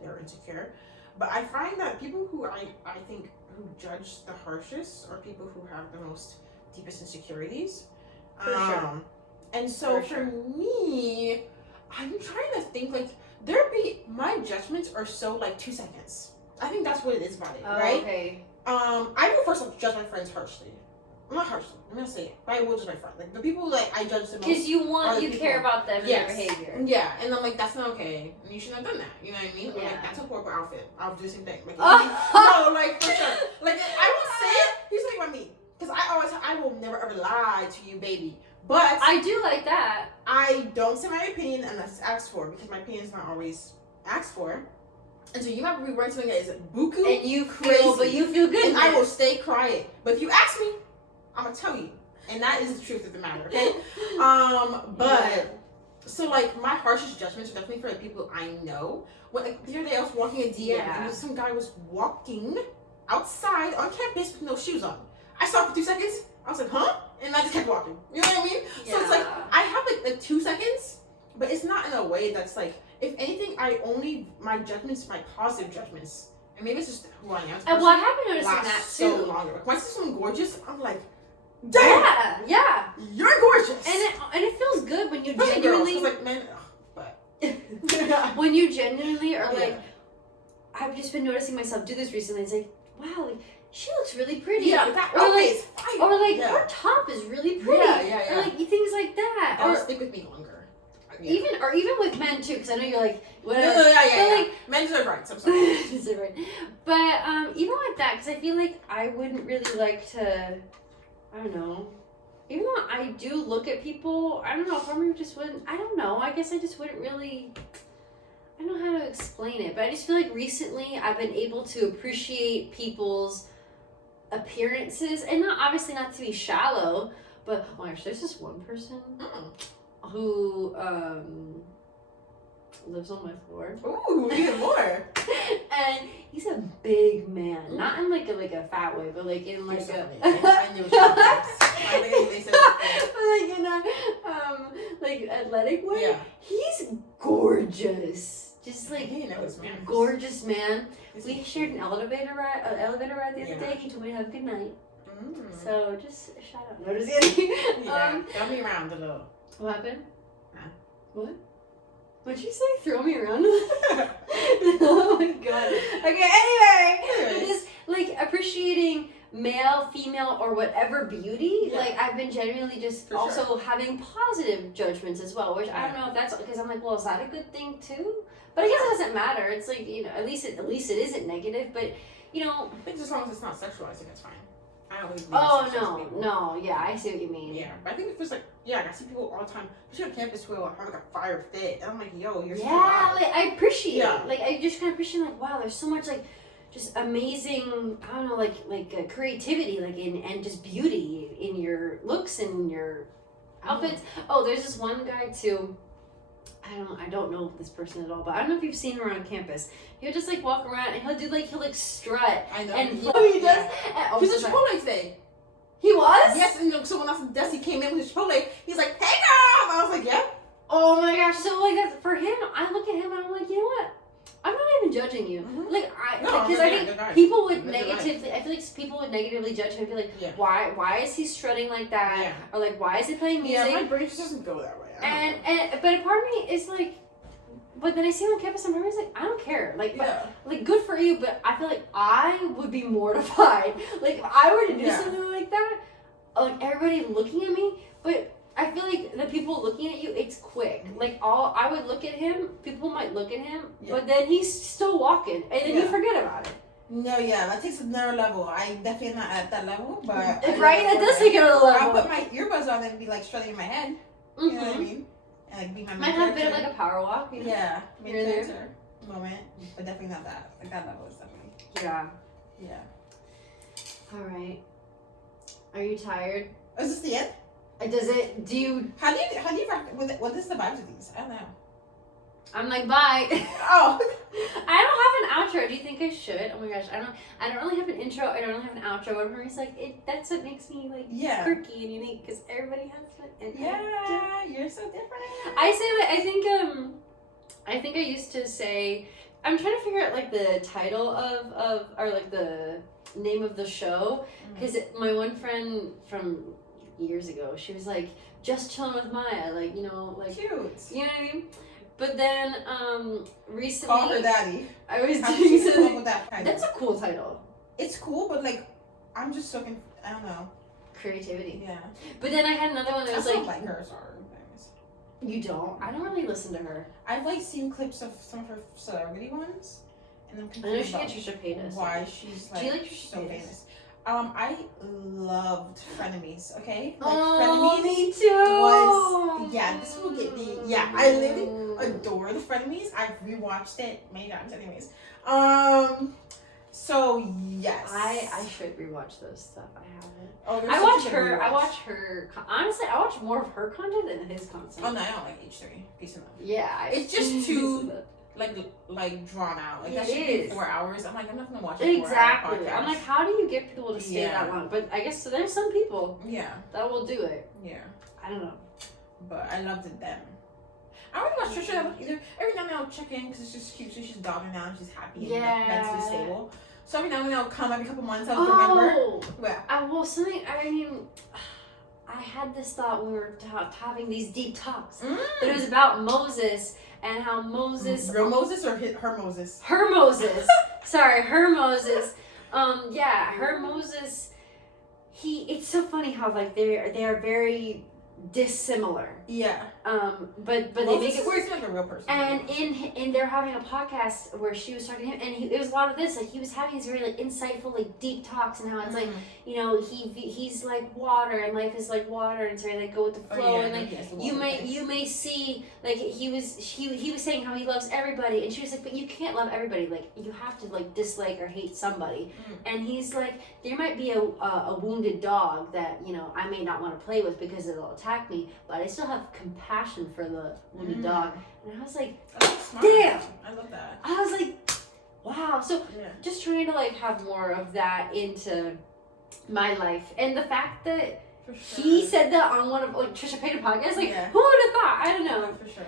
they're insecure, but I find that people who I think who judge the harshest are people who have the most deepest insecurities. For sure. And so for me, I'm trying to think, like, my judgments are so, like, 2 seconds. I think that's what it is about it, right? Okay. I will first judge my friends harshly. Not harshly, I'm gonna say it, but I will judge my friends. Like, the people, like, I judge the most. Because you care about them and their behavior. Yeah, and I'm like, that's not okay. You shouldn't have done that. You know what I mean? Yeah. Like, that's a horrible outfit. I'll do the same thing. Like, no, like, for sure. Like, I won't say it. Here's the thing about me. Because I will never ever lie to you, baby. But I do like that. I don't say my opinion unless it's asked for, because my opinion is not always asked for. And so you might be writing something that is buku and you crazy, feel good. And I will stay quiet. But if you ask me, I'm gonna tell you, and that is the truth of the matter. Okay. But so, like, my harshest judgments are definitely for the people I know. When, like, the other day I was walking a DM and some guy was walking outside on campus with no shoes on. I stopped for 2 seconds. I was like, huh? And I just kept walking. You know what I mean? Yeah. So it's like, I have like 2 seconds, but it's not in a way that's like, if anything, my judgments, my positive judgments, and maybe it's just who I am. And well, I have been noticing that too. So longer. When I see someone gorgeous, I'm like, damn! Yeah. You're gorgeous! And it feels good when you genuinely... Like, man, but... when you genuinely are like, I've just been noticing myself do this recently. It's like, wow, like, she looks really pretty. Yeah, or like her top is really pretty. Yeah. Or like things like that. That'll stick with me longer. Yeah. Even with men too, because I know you're like, whatever. No, like, men deserve rights. I'm sorry. Deserve right. But even with that, because I feel like I wouldn't really like to. I don't know. Even though I do look at people, I don't know. If I just wouldn't. I don't know. I guess I just wouldn't really. I don't know how to explain it, but I just feel like recently I've been able to appreciate people's appearances, and not to be shallow, but oh my gosh, there's this one person who lives on my floor. Ooh, even more. And he's a big man, not in like a fat way, but like in like I knew what like in a like athletic way. Yeah. He's gorgeous. Just like gorgeous man. We shared an elevator ride the other day. He told me to have a good night. So just shout out. No, just kidding. Throw me around a little. What happened? Huh? What? What'd you say? Throw me around? Oh my god. Okay, anyway. Just like appreciating male, female, or whatever beauty. Yeah. Like I've been genuinely just having positive judgments as well, which I don't know if that's because I'm like, well, is that a good thing too? But I guess it doesn't matter. It's like, you know, at least it isn't negative. But you know, I think as long as it's not sexualizing, it's fine. I don't really Oh no, yeah, I see what you mean. Yeah, but I think it feels like I see people all the time, especially on campus who have like a fire fit, and I'm like, yo, you're so loud. Like I appreciate like I just kind of appreciate like wow, there's so much like just amazing, I don't know, like creativity, like and just beauty in your looks and your outfits. Oh, there's this one guy too. I don't know this person at all, but I don't know if you've seen him around campus. He'll just like walk around and he'll like strut. I know. And he does. Yeah. Oh, He's a Chipotle today. He was? Yes, and someone else, Dusty, came in with his Chipotle. He's like, hey girl! And I was like, yeah. Oh my gosh! So like that's for him. I look at him and I'm like, you know what? I'm not even judging you. Mm-hmm. Like because I think people would negatively. I feel like people would negatively judge him and be like, why is he strutting like that? Yeah. Or like, why is he playing music? Yeah, my brain just doesn't go that way. But a part of me is like, but then I see him on campus and I'm always like, I don't care. Like, like good for you, but I feel like I would be mortified. Like if I were to do something like that, like everybody looking at me, but I feel like the people looking at you, it's quick. Like I would look at him, people might look at him, but then he's still walking, and then you forget about it. No, that takes another level. I definitely not at that level, but that does take another level. I'll put my earbuds on and be like strutting in my head. You know what I mean? And like be my might have a bit of like a power walk. You know? Yeah, here there moment, but definitely not that. Like that level is definitely. Yeah. All right. Are you tired? Is this the end? Do you? How do you what is the vibes of these? I don't know. I'm like, bye. Oh. I don't have an outro. Do you think I should? Oh my gosh, I don't really have an intro. I don't really have an outro. But it's like that's what makes me like quirky and unique because everybody has one. And you're so different. I say that I think I used to say I'm trying to figure out like the title of or like the name of the show because my one friend from years ago, she was like, just chilling with Maya, like, you know, like cute. You know what I mean? But then recently Call her daddy. I was doing something with that title. That's a cool title. It's cool, but like I'm just so I don't know. Creativity. Yeah. But then I had another one that was like her sorry. You don't? I don't really listen to her. I've like seen clips of some of her celebrity ones, and I'm confused. I know she gets Trisha Paytas. Why she's like, so famous. I loved Frenemies. Okay. Like, Frenemies me too. This will get me. Yeah, I literally adore the Frenemies. I've rewatched it many times, anyways. So yes, I should rewatch those stuff. I haven't. Oh, I watch her. Honestly, I watch more of her content than his content. Oh no, I don't like H3. Peace enough. Yeah, it's just too like drawn out. Like that should be 4 hours. I'm like, I'm not gonna watch it. Exactly. I'm like, how do you get people to stay that long? But I guess so. There's some people. That will do it. Yeah. I don't know. But I loved it then. I don't really watch Trisha either. Every now and then I'll check in because it's just cute. So she's daughter now and she's happy and mentally stable. So every now and then I'll come every couple months. I'll remember. Well, something. I mean, I had this thought when we were having these deep talks. But it was about Moses and how Moses. Real Moses or her Moses? Her Moses. Sorry, her Moses. Her Moses. It's so funny how like they are very dissimilar. Yeah. But they make it work. Like a real person. And in they're having a podcast where she was talking to him, and it was a lot of this. Like he was having these very like insightful, like deep talks, and how it's like, you know, he's like water, and life is like water, and so they like go with the flow, and like you may see like he was saying how he loves everybody, and she was like, but you can't love everybody. Like you have to like dislike or hate somebody. And he's like, there might be a wounded dog that, you know, I may not want to play with because it'll attack me, but I still have compassion for the wounded dog. And I was like, damn, I love that. I was like, wow. So just trying to like have more of that into my life, and the fact that he said that on one of like Trisha Paytas podcasts, like who would have thought? I don't know. For sure.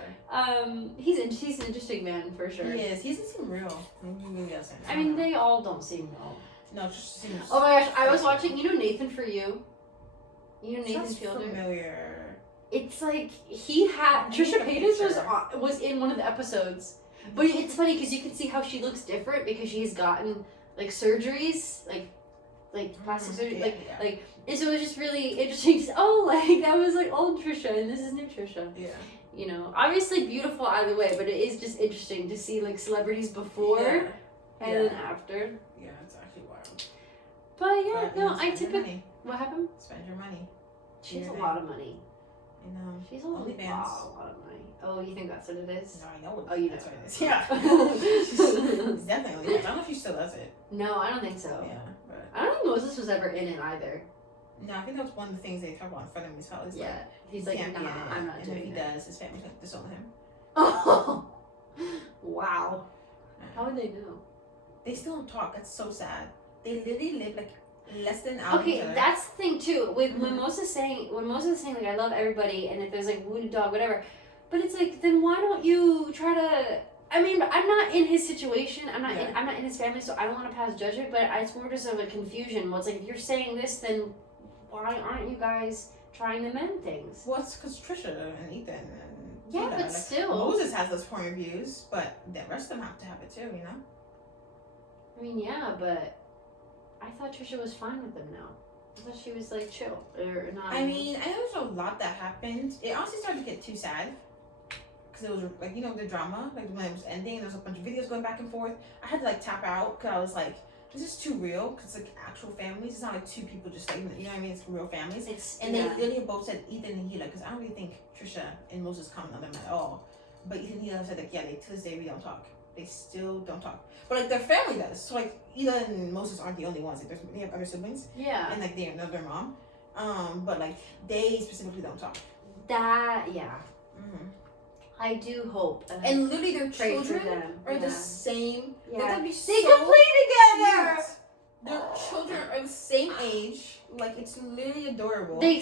He's an interesting man for sure. He is. He doesn't seem real. He really doesn't. I mean, they all don't seem real. No, just seems. Oh my gosh, I was watching. You know Nathan For You. You know Nathan Fielder. Familiar. It's like he had Trisha Paytas was in one of the episodes, but it's funny because you can see how she looks different because she's gotten like surgeries, like plastic surgery, like, and so it was just really interesting. Like that was like old Trisha and this is new Trisha. Yeah. You know, obviously beautiful either way, but it is just interesting to see like celebrities before and then after. Yeah, it's actually wild. But yeah, But, you no, know, I spend your typically. money. What happened? Spend your money. She's Yeah, a they- lot of money. I know. She's a OnlyFans. lot of money. Oh, you think that's what it is? No, I know. Oh, you that's know. what it is. Yeah. It's definitely. I don't know if she still does it. No, I don't think so. Yeah, but I don't think Moses was ever in it either. no, I think that was one of the things they talk about in front of him. Is how it's Yeah, like, he's he like, can't nah, be in it. I'm not and doing if he it. does, his family's gonna disown him. Oh, wow. How would they know? They still don't talk. That's so sad. They literally live like less than an hour. Okay, each other. that's the thing too. With when Moses is saying like I love everybody, and if there's like wounded dog, whatever, but it's like then why don't you try to? I mean, I'm not in his situation. I'm not in his family, so I don't want to pass judgment. But it's more just of a confusion. Well, it's like if you're saying this, then why aren't you guys trying to mend things? Well, it's because Trisha and Ethan and Yeah, Gina, but like, still. Moses has those point of views, but the rest of them have to have it too. You know. I mean, yeah, but I thought Trisha was fine with them now. I thought she was like chill or not. I mean, I know there's a lot that happened. It honestly started to get too sad. Because it was like, you know, the drama, like when it was ending, there was a bunch of videos going back and forth. I had to like tap out because I was like, this is too real. Because it's like actual families. It's not like two people just like, you know what I mean? It's real families. And they literally both said Ethan and Hila, because I don't really think Trisha and Moses comment on them at all. But Ethan and Hila said like, yeah, to this day we don't talk. They still don't talk. But like their family does. So like Hila and Moses aren't the only ones. Like they have other siblings. Yeah. And like they know their mom. But like they specifically don't talk. That, yeah. Mm-hmm. I do hope. And literally their pray for children them. are the same. Yeah. Like, that'd be They so can play together! cute. Their children are the same age. Like, it's literally adorable. Like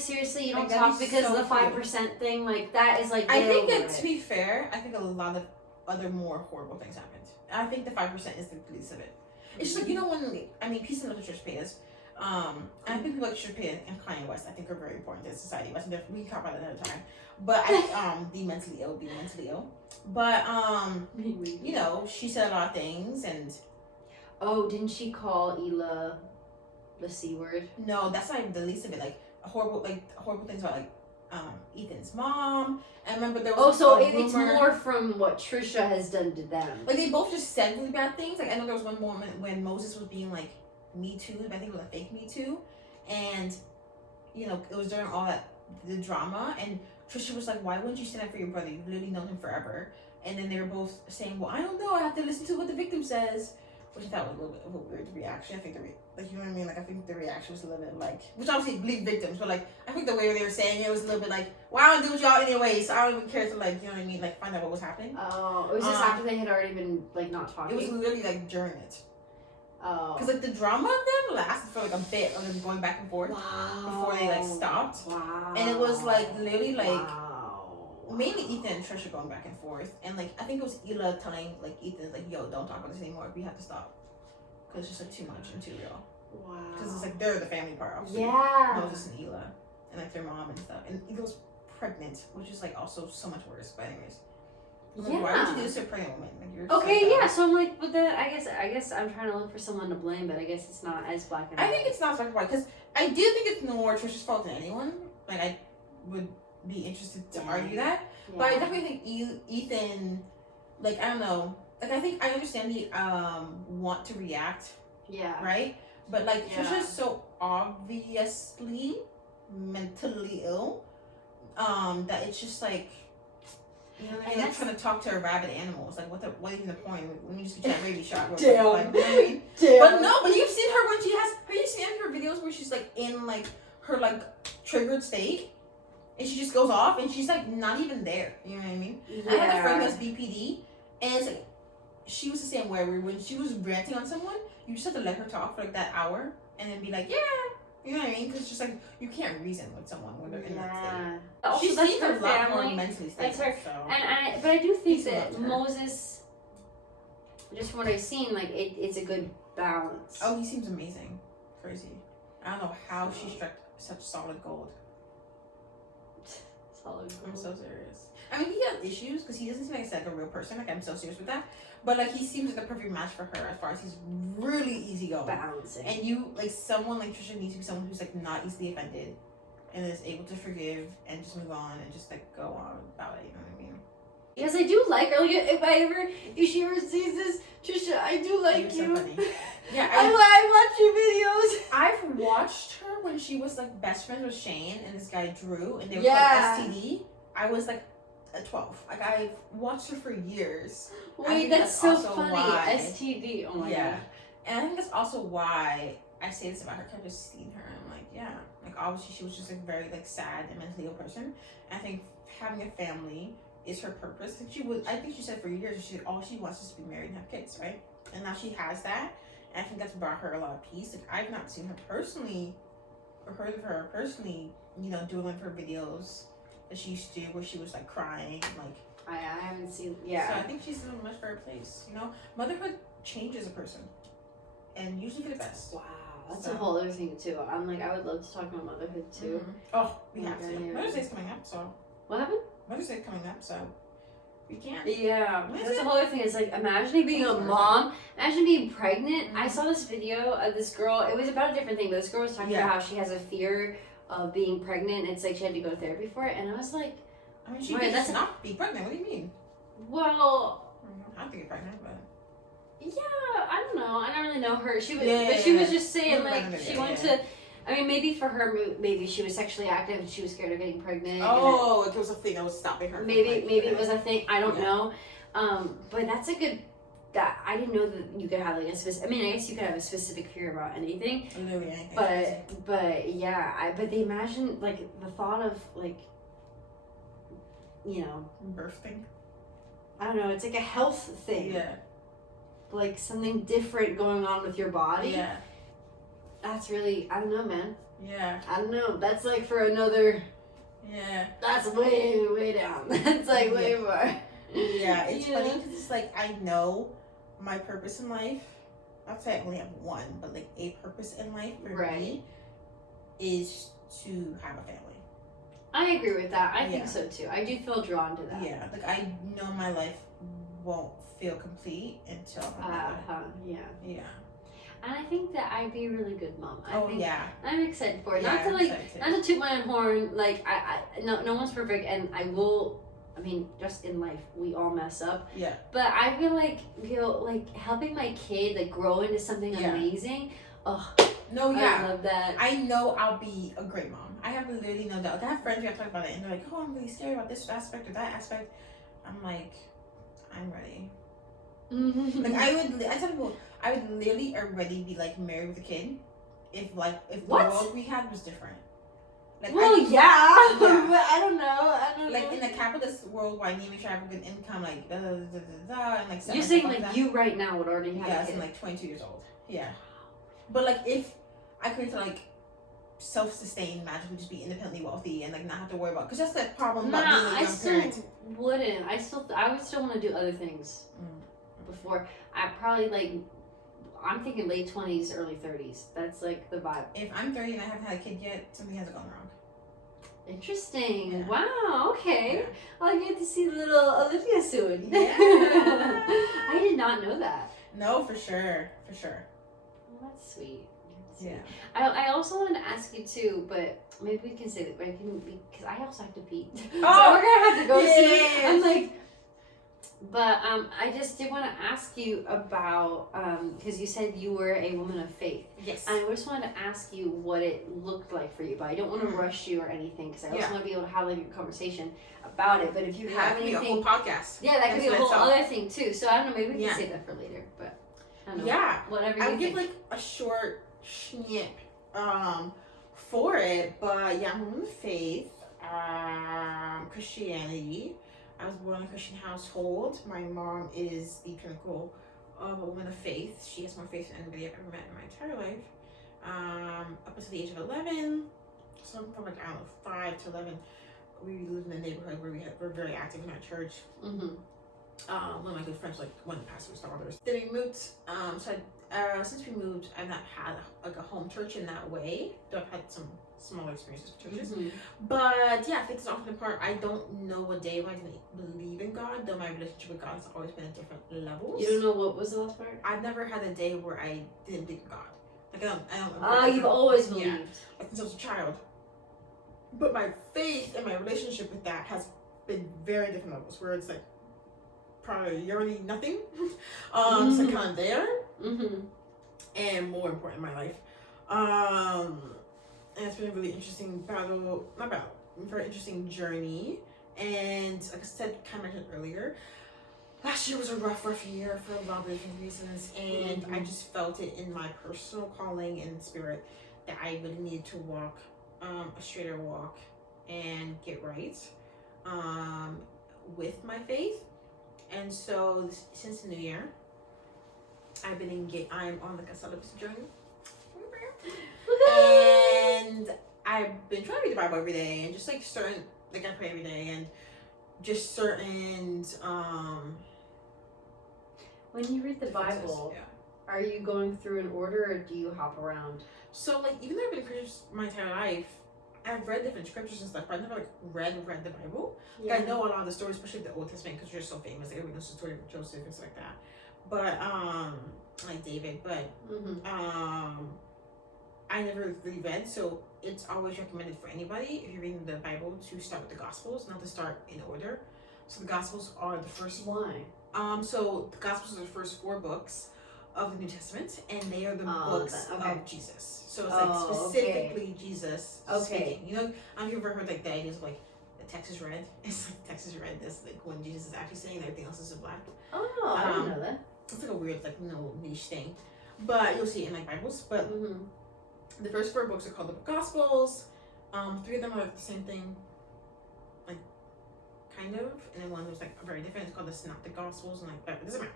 seriously, you don't Like, that'd talk be because so of the 5% thing. Like, that is like. I think get that, over to it. be fair, I think a lot of other more horrible things happened. I think the 5% is the least of it. It's just like, you know, when, I mean, peace and love to church pays. And I think people like Church and Kanye West, I think, are very important to society. We can talk about it another time. But the mentally ill. But you know, she said a lot of things, and oh, didn't she call Ela the C word? no, that's not even the least of it. Like horrible things about like Ethan's mom. And remember there was it's rumor, more from what Trisha has done to them. like they both just said really bad things. Like I know there was one moment when Moses was being like Me Too, but I think it was a fake Me Too, and you know it was during all that the drama, and Trisha was like, why wouldn't you stand up for your brother? You've literally known him forever. And then they were both saying, well, I don't know. I have to listen to what the victim says. Which I thought was a little bit of a weird reaction. I think like, you know what I mean? Like, I think the reaction was a little bit like, which obviously believe victims, but like, I think the way they were saying it was a little bit like, well, I don't do with y'all anyway, so I don't even care to like, you know what I mean? Like, find out what was happening. Oh, it was just after they had already been like not talking. It was literally like during it. Oh. Because like the drama of them lasted for like a bit of them going back and forth before they like stopped. Wow. And it was like literally like, Wow. mainly Ethan and Trisha going back and forth, and like I think it was Ela telling like Ethan like, "Yo, don't talk about this anymore. We have to stop because it's just like too much and too real." Wow. Because it's like they're the family part, obviously. Yeah. Moses and Ela, and like their mom and stuff, and Ela's pregnant, which is like also so much worse. But anyways, I'm like, why would you do this to a pregnant woman? Like you're Okay, psycho. yeah. So I'm like, but then I guess I'm trying to look for someone to blame, but I guess it's not as black and white. I think it's not black and white because I do think it's more Trisha's fault than anyone. Like I would be interested to argue that. Yeah. But I definitely think Ethan, like, I don't know. Like, I think I understand the want to react, Yeah. right? But, like, Yeah. Trisha's so obviously mentally ill that it's just, like, you know what I mean? Like, trying to talk to a rabid animal. It's like, what even the point? Let me just get that rabies shot. Damn. Like, you know what I mean? Damn. But no, but you've seen her when she has, have you seen any of her videos where she's, like, in, like, her, like, triggered state? And she just goes off, and she's like not even there. You know what I mean? Yeah. I had a friend who has BPD, and it's like she was the same way. Where when she was ranting on someone, you just have to let her talk for like that hour, and then be like, yeah, you know what I mean? Because it's just like you can't reason with someone when they're in that state. Also, She that's seems her a lot more family. mentally stable. That's her. So. But I do think Peace and that love to her. Moses, just from what I've seen, like it's a good balance. Oh, he seems amazing. Crazy. I don't know how she struck such solid gold. Solid I'm gold. so serious. I mean, he has issues because he doesn't seem like he's like a real person. Like I'm so serious with that. But like he seems like the perfect match for her as far as he's really easygoing. Balancing. And you like someone like Trisha needs to be someone who's like not easily offended, and is able to forgive and just move on and just like go on about it. You know what I mean? Because I do like her. Like, if she ever sees this, Trisha, I do like You're you. so funny. Yeah, I watch your videos. she was like best friends with Shane and this guy Drew, and they were Yeah. called STD. I was like 12. Like I've watched her for years. Wait, that's so funny. STD. Oh my god. And I think that's also why I say this about her, because I've just seen her and I'm like, yeah. Like obviously she was just like very like sad and mentally ill person. And I think having a family is her purpose. I think she said for years all she wants is to be married and have kids, right? And now she has that. And I think that's brought her a lot of peace. Like I've not seen her personally or heard of her personally, you know, doing one of her videos that she used to do where she was like crying, like I haven't seen. Yeah. So I think she's in a much better place. You know, motherhood changes a person, and usually for the best. Wow, that's a whole other thing too. I'm like, I would love to talk about motherhood too. Mm-hmm. Oh, we have to. Mother's Day's coming up, so. What happened? Mother's Day's coming up, so. We can't. Yeah, that's a whole other thing. It's like imagining being a mom, imagine being pregnant. I saw this video of this girl. It was about a different thing, but this girl was talking about how she has a fear of being pregnant. It's like she had to go to therapy for it, and I was like, I mean, she does not be pregnant. What do you mean? Well, I don't think you're pregnant, but. Yeah, I don't know. I don't really know her. She was, but she was just saying like she wanted to. I mean, maybe for her, maybe she was sexually active and she was scared of getting pregnant. Oh, it was a thing that was stopping her. Maybe it was a thing. I don't know. But that's a good. That I didn't know that you could have like a specific. I mean, I guess you could have a specific fear about anything. Literally anything. But yeah, but they imagine like the thought of like, you know, birth thing. I don't know. It's like a health thing. Yeah. Like something different going on with your body. Yeah. That's really, I don't know, man. Yeah. I don't know. That's like for another. Yeah. That's way down. That's like way more. Yeah, it's funny because it's like I know my purpose in life. I'd say I only have one, but like a purpose in life for me is to have a family. I agree with that. I think so too. I do feel drawn to that. Yeah, like I know my life won't feel complete until yeah. Yeah. And I think that I'd be a really good mom. I'm excited for it. Yeah, not to toot my own horn. Like no one's perfect, and I will. I mean, just in life, we all mess up. Yeah. But I feel like helping my kid like grow into something amazing. Oh. No, yeah. I love that. I know I'll be a great mom. I have literally no doubt. Like, I have friends who have talked about it, and they're like, "Oh, I'm really scared about this aspect or that aspect." I'm like, I'm ready. Like I tell people, I would literally already be like married with a kid, if the world we had was different. Like, but I don't know. Like in the capitalist world, where I need to make sure I have a good income, like and like. You're saying like you right now would already have. Yes, I'm like 22 years old. Yeah, but like if I could like self-sustain, magically just be independently wealthy and like not have to worry about, because that's the problem about being a young parent. Wouldn't. I would still want to do other things before. I probably like. I'm thinking late 20s, early 30s. That's like the vibe. If I'm 30 and I haven't had a kid yet, something hasn't gone wrong. Interesting. Yeah. Wow. Okay. Yeah. I'll get to see little Olivia soon. Yeah. I did not know that. No, for sure. For sure. Well, that's sweet. Yeah. I also wanted to ask you too, but maybe we can say that, but I can because I also have to pee. Oh, so we're gonna have to go soon. I'm like. But I just did want to ask you about, because you said you were a woman of faith. Yes. And I just wanted to ask you what it looked like for you, but I don't want to rush you or anything, because I also want to be able to have like a conversation about it. But if you have anything, that could be a whole podcast. Yeah, that could be a whole other thing too. So I don't know, maybe we can save that for later. But I don't know. Yeah. Whatever you I would think. give like a short snip for it, but yeah, I'm a woman of faith, Christianity. I was born in a Christian household. My mom is the pinnacle of a woman of faith. She has more faith than anybody I've ever met in my entire life. Up until the age of 11, so from like, I don't know, 5 to 11, we lived in a neighborhood where we're very active in our church. Mm-hmm. One of my good friends, like one of the pastors' daughters. Then we moved, since we moved, I've not had like a home church in that way, though I've had some smaller experiences with churches. Mm-hmm. But yeah, faith is often a part. I don't know a day when I didn't believe in God, though my relationship with God has always been at different levels. You don't know what was the last part? I've never had a day where I didn't believe in God. Like I don't. Oh, you've always believed. Yeah, like since I was a child. But my faith and my relationship with that has been very different levels, where it's like priority nothing, so kind of there, and more important in my life. And it's been a really interesting very interesting journey. And like I said, kind of mentioned earlier, last year was a rough year for a lot of different reasons. And I just felt it in my personal calling and spirit that I really needed to walk a straighter walk and get right with my faith. And so since the new year, I'm on like a celibacy journey. And I've been trying to read the Bible every day, and just like I pray every day, and just certain when you read the Bible, are you going through an order, or do you hop around? So like, even though I've been a Christian my entire life, I've read different scriptures and stuff, but I've never like read the Bible. Yeah. Like, I know a lot of the stories, especially the Old Testament, because they're so famous. Like, everybody knows the story of Joseph and stuff like that. But like David, but I never really read, so it's always recommended for anybody, if you're reading the Bible, to start with the Gospels, not to start in order. So the Gospels are the first. Why? So the Gospels are the first 4 books of the New Testament, and they are the books of Jesus. So it's like specifically Jesus speaking. You know, I don't know if you've ever heard like the ideas of like the text is red. It's like text is red. That's like when Jesus is actually saying, and everything else is in black. Oh, I didn't know that. It's like a weird like niche thing, but you'll see it in like Bibles. But the first 4 books are called the Gospels. 3 of them are like the same thing, like kind of, and then one was like very different. It's called the Synoptic Gospels, and like it doesn't matter.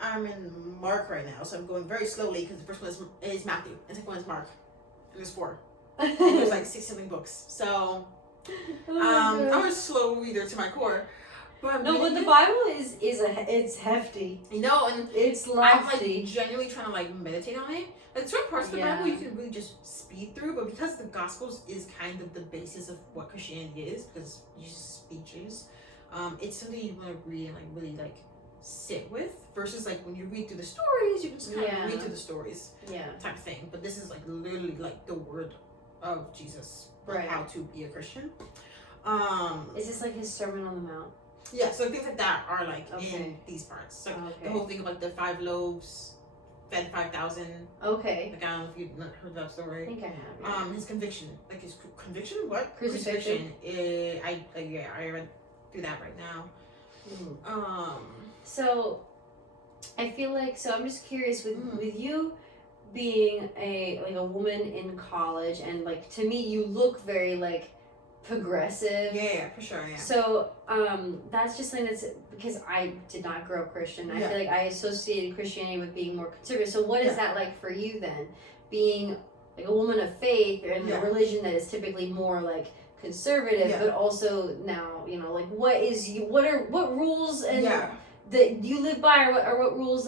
I'm in Mark right now, so I'm going very slowly because the first one is Matthew, and the second one is Mark, and there's 4, and there's like 6 something books. So I'm a slow reader to my core. But the Bible it's hefty. You know, and it's lofty. I'm like genuinely trying to like meditate on it. Like certain parts of the Bible you can really just speed through, but because the Gospels is kind of the basis of what Christianity is, because Jesus' speeches, it's something you want to read and like really like sit with. Versus like when you read through the stories, you can just kind of read through the stories, type of thing. But this is like literally like the word of Jesus, like how to be a Christian. Is this like his Sermon on the Mount? Yeah, so things like that are like in these parts. So the whole thing about the 5 loaves fed 5,000. Okay. Like, I don't know if you've heard that story. I think I have. Yeah. His conviction, like his conviction, what? Crucifixion. I read through that right now. So, I feel like I'm just curious with you being a woman in college, and like to me you look very like progressive. Yeah, for sure. Yeah. So that's just something that's because I did not grow up Christian. I feel like I associated Christianity with being more conservative. So what is that like for you then, being like a woman of faith or in a religion that is typically more like conservative, but also now like what rules and that you live by, or what rules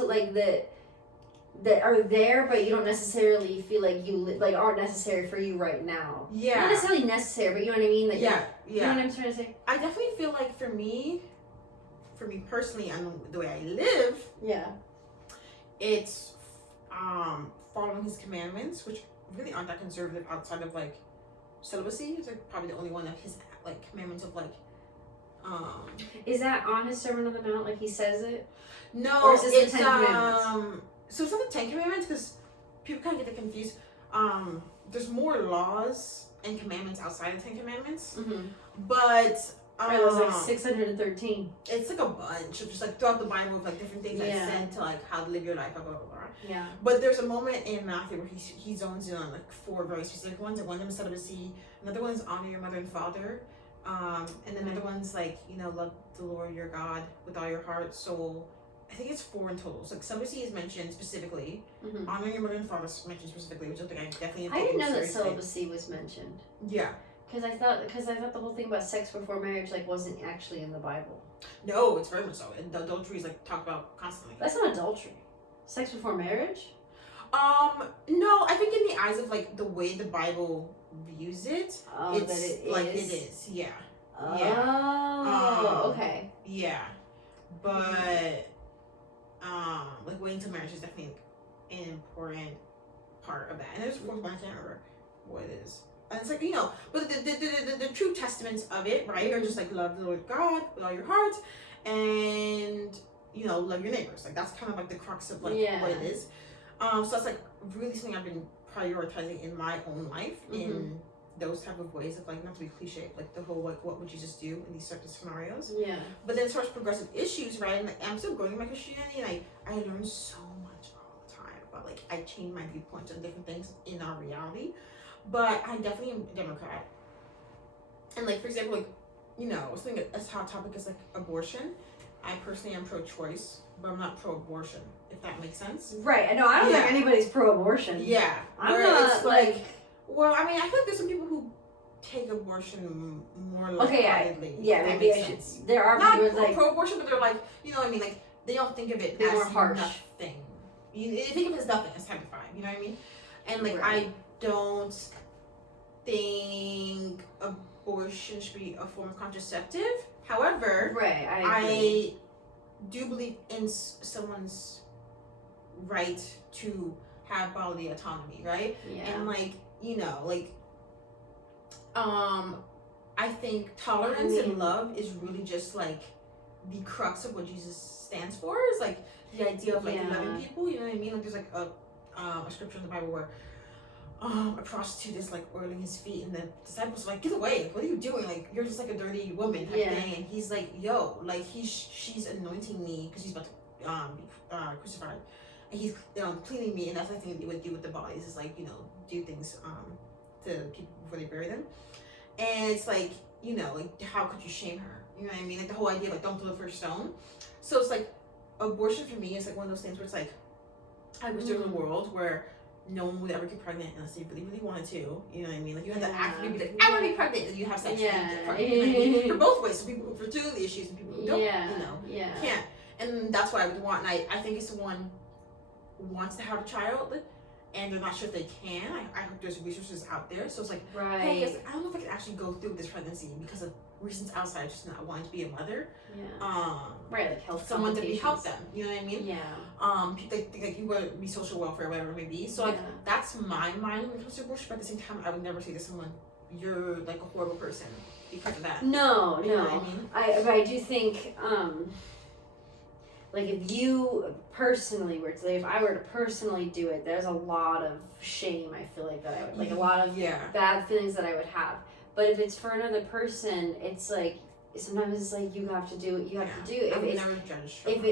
that are there, but you don't necessarily feel like aren't necessary for you right now. Yeah. Not necessarily necessary, but you know what I mean? You know what I'm trying to say? I definitely feel like for me personally, and the way I live, it's following his commandments, which really aren't that conservative outside of like celibacy. It's like probably the only one of his like commandments of like. Is that on his Sermon on the Mount? Like he says it? No, or is this the 10 Commandments? So it's not the 10 Commandments because people kind of get confused. There's more laws and commandments outside of 10 Commandments, but it was like 613. It's like a bunch of just like throughout the Bible of like different things I said to like how to live your life, blah blah blah. Yeah. But there's a moment in Matthew where he zones in on like 4 very specific ones. And one of them is celibacy. Another one is honor your mother and father. And then another one's like love the Lord your God with all your heart, soul. I think it's 4 in total. So celibacy is mentioned specifically. Honoring your mother and father is mentioned specifically, which I think I definitely. I didn't know that celibacy was mentioned. Yeah. Because I thought the whole thing about sex before marriage like wasn't actually in the Bible. No, it's very much so. And the adultery is like talked about constantly. That's not adultery. Sex before marriage? No, I think in the eyes of like the way the Bible views it, it's like it is. Yeah. Oh, okay. Yeah. But like waiting till marriage is definitely an important part of that. And there's a 4th one, I can't remember what it is. And it's like, but the true testaments of it, right, are just like love the Lord God with all your heart, and love your neighbors. Like that's kind of like the crux of like what it is. So that's like really something I've been prioritizing in my own life in those type of ways of like, not to be cliche, like the whole like what would Jesus do in these certain scenarios. Yeah. But then as far as progressive issues, right? And like, I'm still growing in my Christianity, and I learn so much all the time about like I change my viewpoints on different things in our reality. But I definitely am a Democrat. And like for example, like, you know, something as hot topic is like abortion. I personally am pro-choice, but I'm not pro-abortion, if that makes sense. Right. I know. I don't think anybody's pro-abortion. Yeah. I'm not it's like, well, I mean, I think there's some people who take abortion more lightheartedly. Yeah, maybe I should. There are not people like pro-abortion, but they're like, you know what I mean? Like, they don't think of it they're as more harsh. nothing. You think of it as nothing, it's time to find, you know what I mean? And like, Right. I don't think abortion should be a form of contraceptive. However, right, I do believe in someone's right to have bodily autonomy, right? Yeah. And like, you know, like, I think tolerance and love is really just like the crux of what Jesus stands for. Is like the idea of like loving people. You know what I mean? Like there's like a scripture in the Bible where a prostitute is like oiling his feet, and the disciples are like, "Get away! Like, what are you doing? Like, you're just like a dirty woman type thing." And he's like, "Yo, like she's anointing me because he's about to be crucified, and he's cleaning me, and that's the thing that they would do with the bodies is like, you know, do things to people before they bury them." And it's like, you know, like how could you shame her? You know what I mean? Like the whole idea of like don't throw the first stone. So it's like abortion for me is like one of those things where it's like I wish there was a world where no one would ever get pregnant unless they really, really wanted to. You know what I mean? Like you have to actively be like, I want to be pregnant, and you have sex. Yeah. And get pregnant. You know what I mean? For both ways. So people with fertility issues and people who don't, you know, can't. And that's what I would want. And I think if someone wants to have a child and they're not sure if they can, I hope there's resources out there. So it's like, hey, yes, I don't know if I can actually go through this pregnancy because of reasons outside of just not wanting to be a mother. Right, like health. Someone to help them. You know what I mean? Yeah. People think like you want to be social welfare, whatever it may be. So like that's my mind when it comes to abortion. But at the same time, I would never say to someone, "You're like a horrible person" because of that. No, you know what I mean? I do think like if you personally were to, if I were to personally do it, there's a lot of shame I feel like that I would, like a lot of bad feelings that I would have. But if it's for another person, it's like sometimes it's like you have to do what you have to do. If it's never judge. If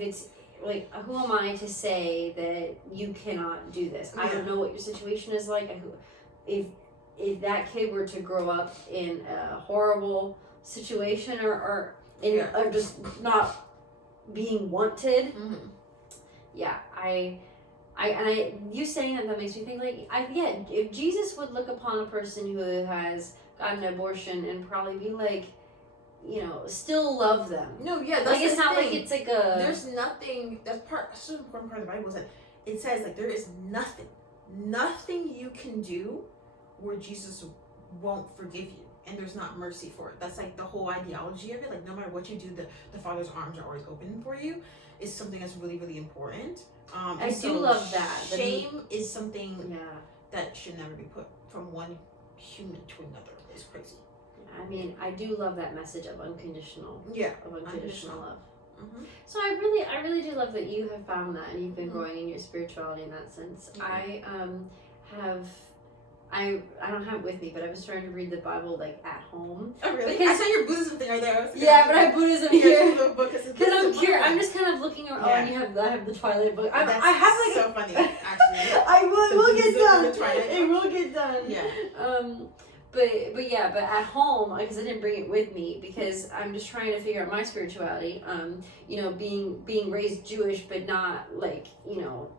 it's like, who am I to say that you cannot do this? I don't know what your situation is like. If that kid were to grow up in a horrible situation or just not being wanted, you saying that makes me think like if Jesus would look upon a person who has gotten an abortion and probably be like, you know, still love them. No, that's like it's not thing. Like it's like a. There's nothing. That's an important part of the Bible is that it says like there is nothing you can do where Jesus won't forgive you, and there's not mercy for it. That's like the whole ideology of it. Like no matter what you do, the Father's arms are always open for you. Is something that's really, really important. I do love that. Shame is something that should never be put from one human to another. It's crazy. I mean, I do love that message of unconditional. Of unconditional love. Mm-hmm. So I really do love that you have found that and you've been growing in your spirituality in that sense. I don't have it with me, but I was trying to read the Bible like at home. Oh really? Because I saw your Buddhism thing right there. But I have Buddhism here. Because I'm curious. I'm just kind of looking around. Oh, and I have the Twilight book. I have like so funny actually. It will get done. It will get done. Yeah. But at home, because I didn't bring it with me, because I'm just trying to figure out my spirituality. You know, being raised Jewish, but not like, you know,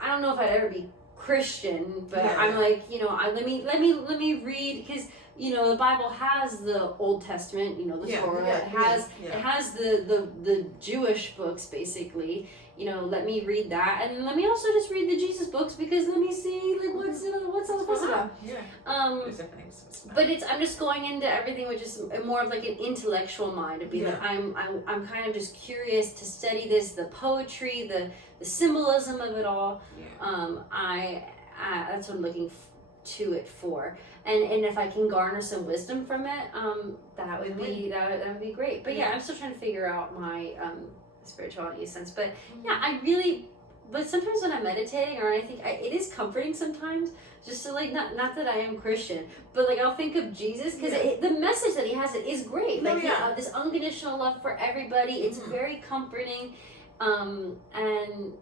I don't know if I'd ever be Christian, but I'm like, you know, let me read, because you know the Bible has the Old Testament, you know, the Torah. It has the Jewish books basically. You know, let me read that, and let me also just read the Jesus books, because let me see like what's all the fuss about. But I'm just going into everything with just more of like an intellectual mind to be like I'm kind of just curious to study this, the poetry, the symbolism of it all. That's what I'm looking to it for, and if I can garner some wisdom from it, that would be great. But I'm still trying to figure out my spirituality sense. But I really but sometimes when I'm meditating or it is comforting sometimes just to like, not that I am Christian, but like I'll think of Jesus because the message that he has is great. Like this unconditional love for everybody. It's very comforting, and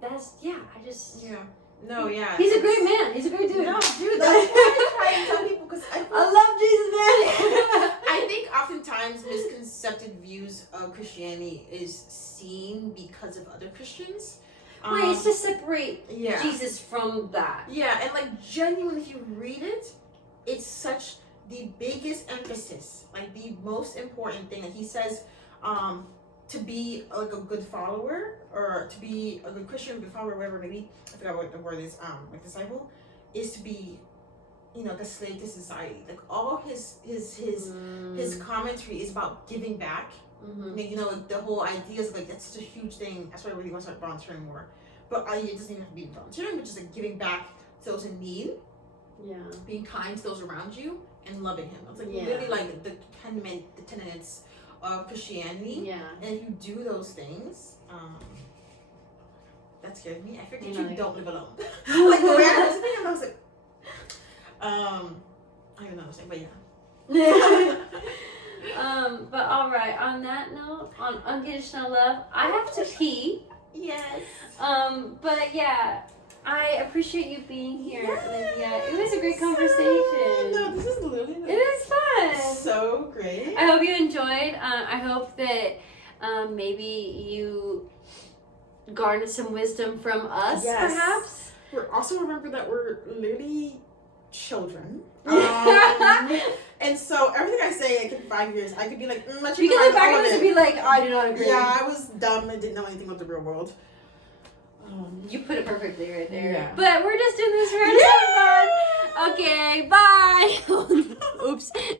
that's I just He's a great man. He's a great dude. No, dude, that's what I try and tell people because I love Jesus, man. I think oftentimes misconcepted views of Christianity is seen because of other Christians. Right, it's to separate Jesus from that. Yeah, and like genuinely, if you read it, it's such the biggest emphasis, like the most important thing. Like he says, to be like a good follower or to be a good Christian, good follower, whatever maybe I forgot what the word is. Like disciple, is to be, the slave to society. Like all his commentary is about giving back. Like, the whole idea is like that's such a huge thing. That's why I really want to start volunteering more. But it doesn't even have to be volunteering, but just like giving back to those in need. Yeah. Being kind to those around you and loving him. It's like really like the tenets of Christianity. Yeah. And if you do those things, that scared me. I figured you don't live alone. Like the way I was thinking, I was like, I don't know what I'm saying, but yeah. But all right. On that note, on unconditional love, I have to pee. Yes. But yeah, I appreciate you being here, Olivia. It was a great conversation. No, this is literally it is fun. So great. I hope you enjoyed. I hope that maybe you garnered some wisdom from us, perhaps. Also remember that we're literally children. And so everything I say, like in 5 years, I could be like, you could look back at us and be like, I do not agree. Yeah, I was dumb and didn't know anything about the real world. You put it perfectly right there. Yeah. But we're just doing this for fun. Okay, bye. Oops.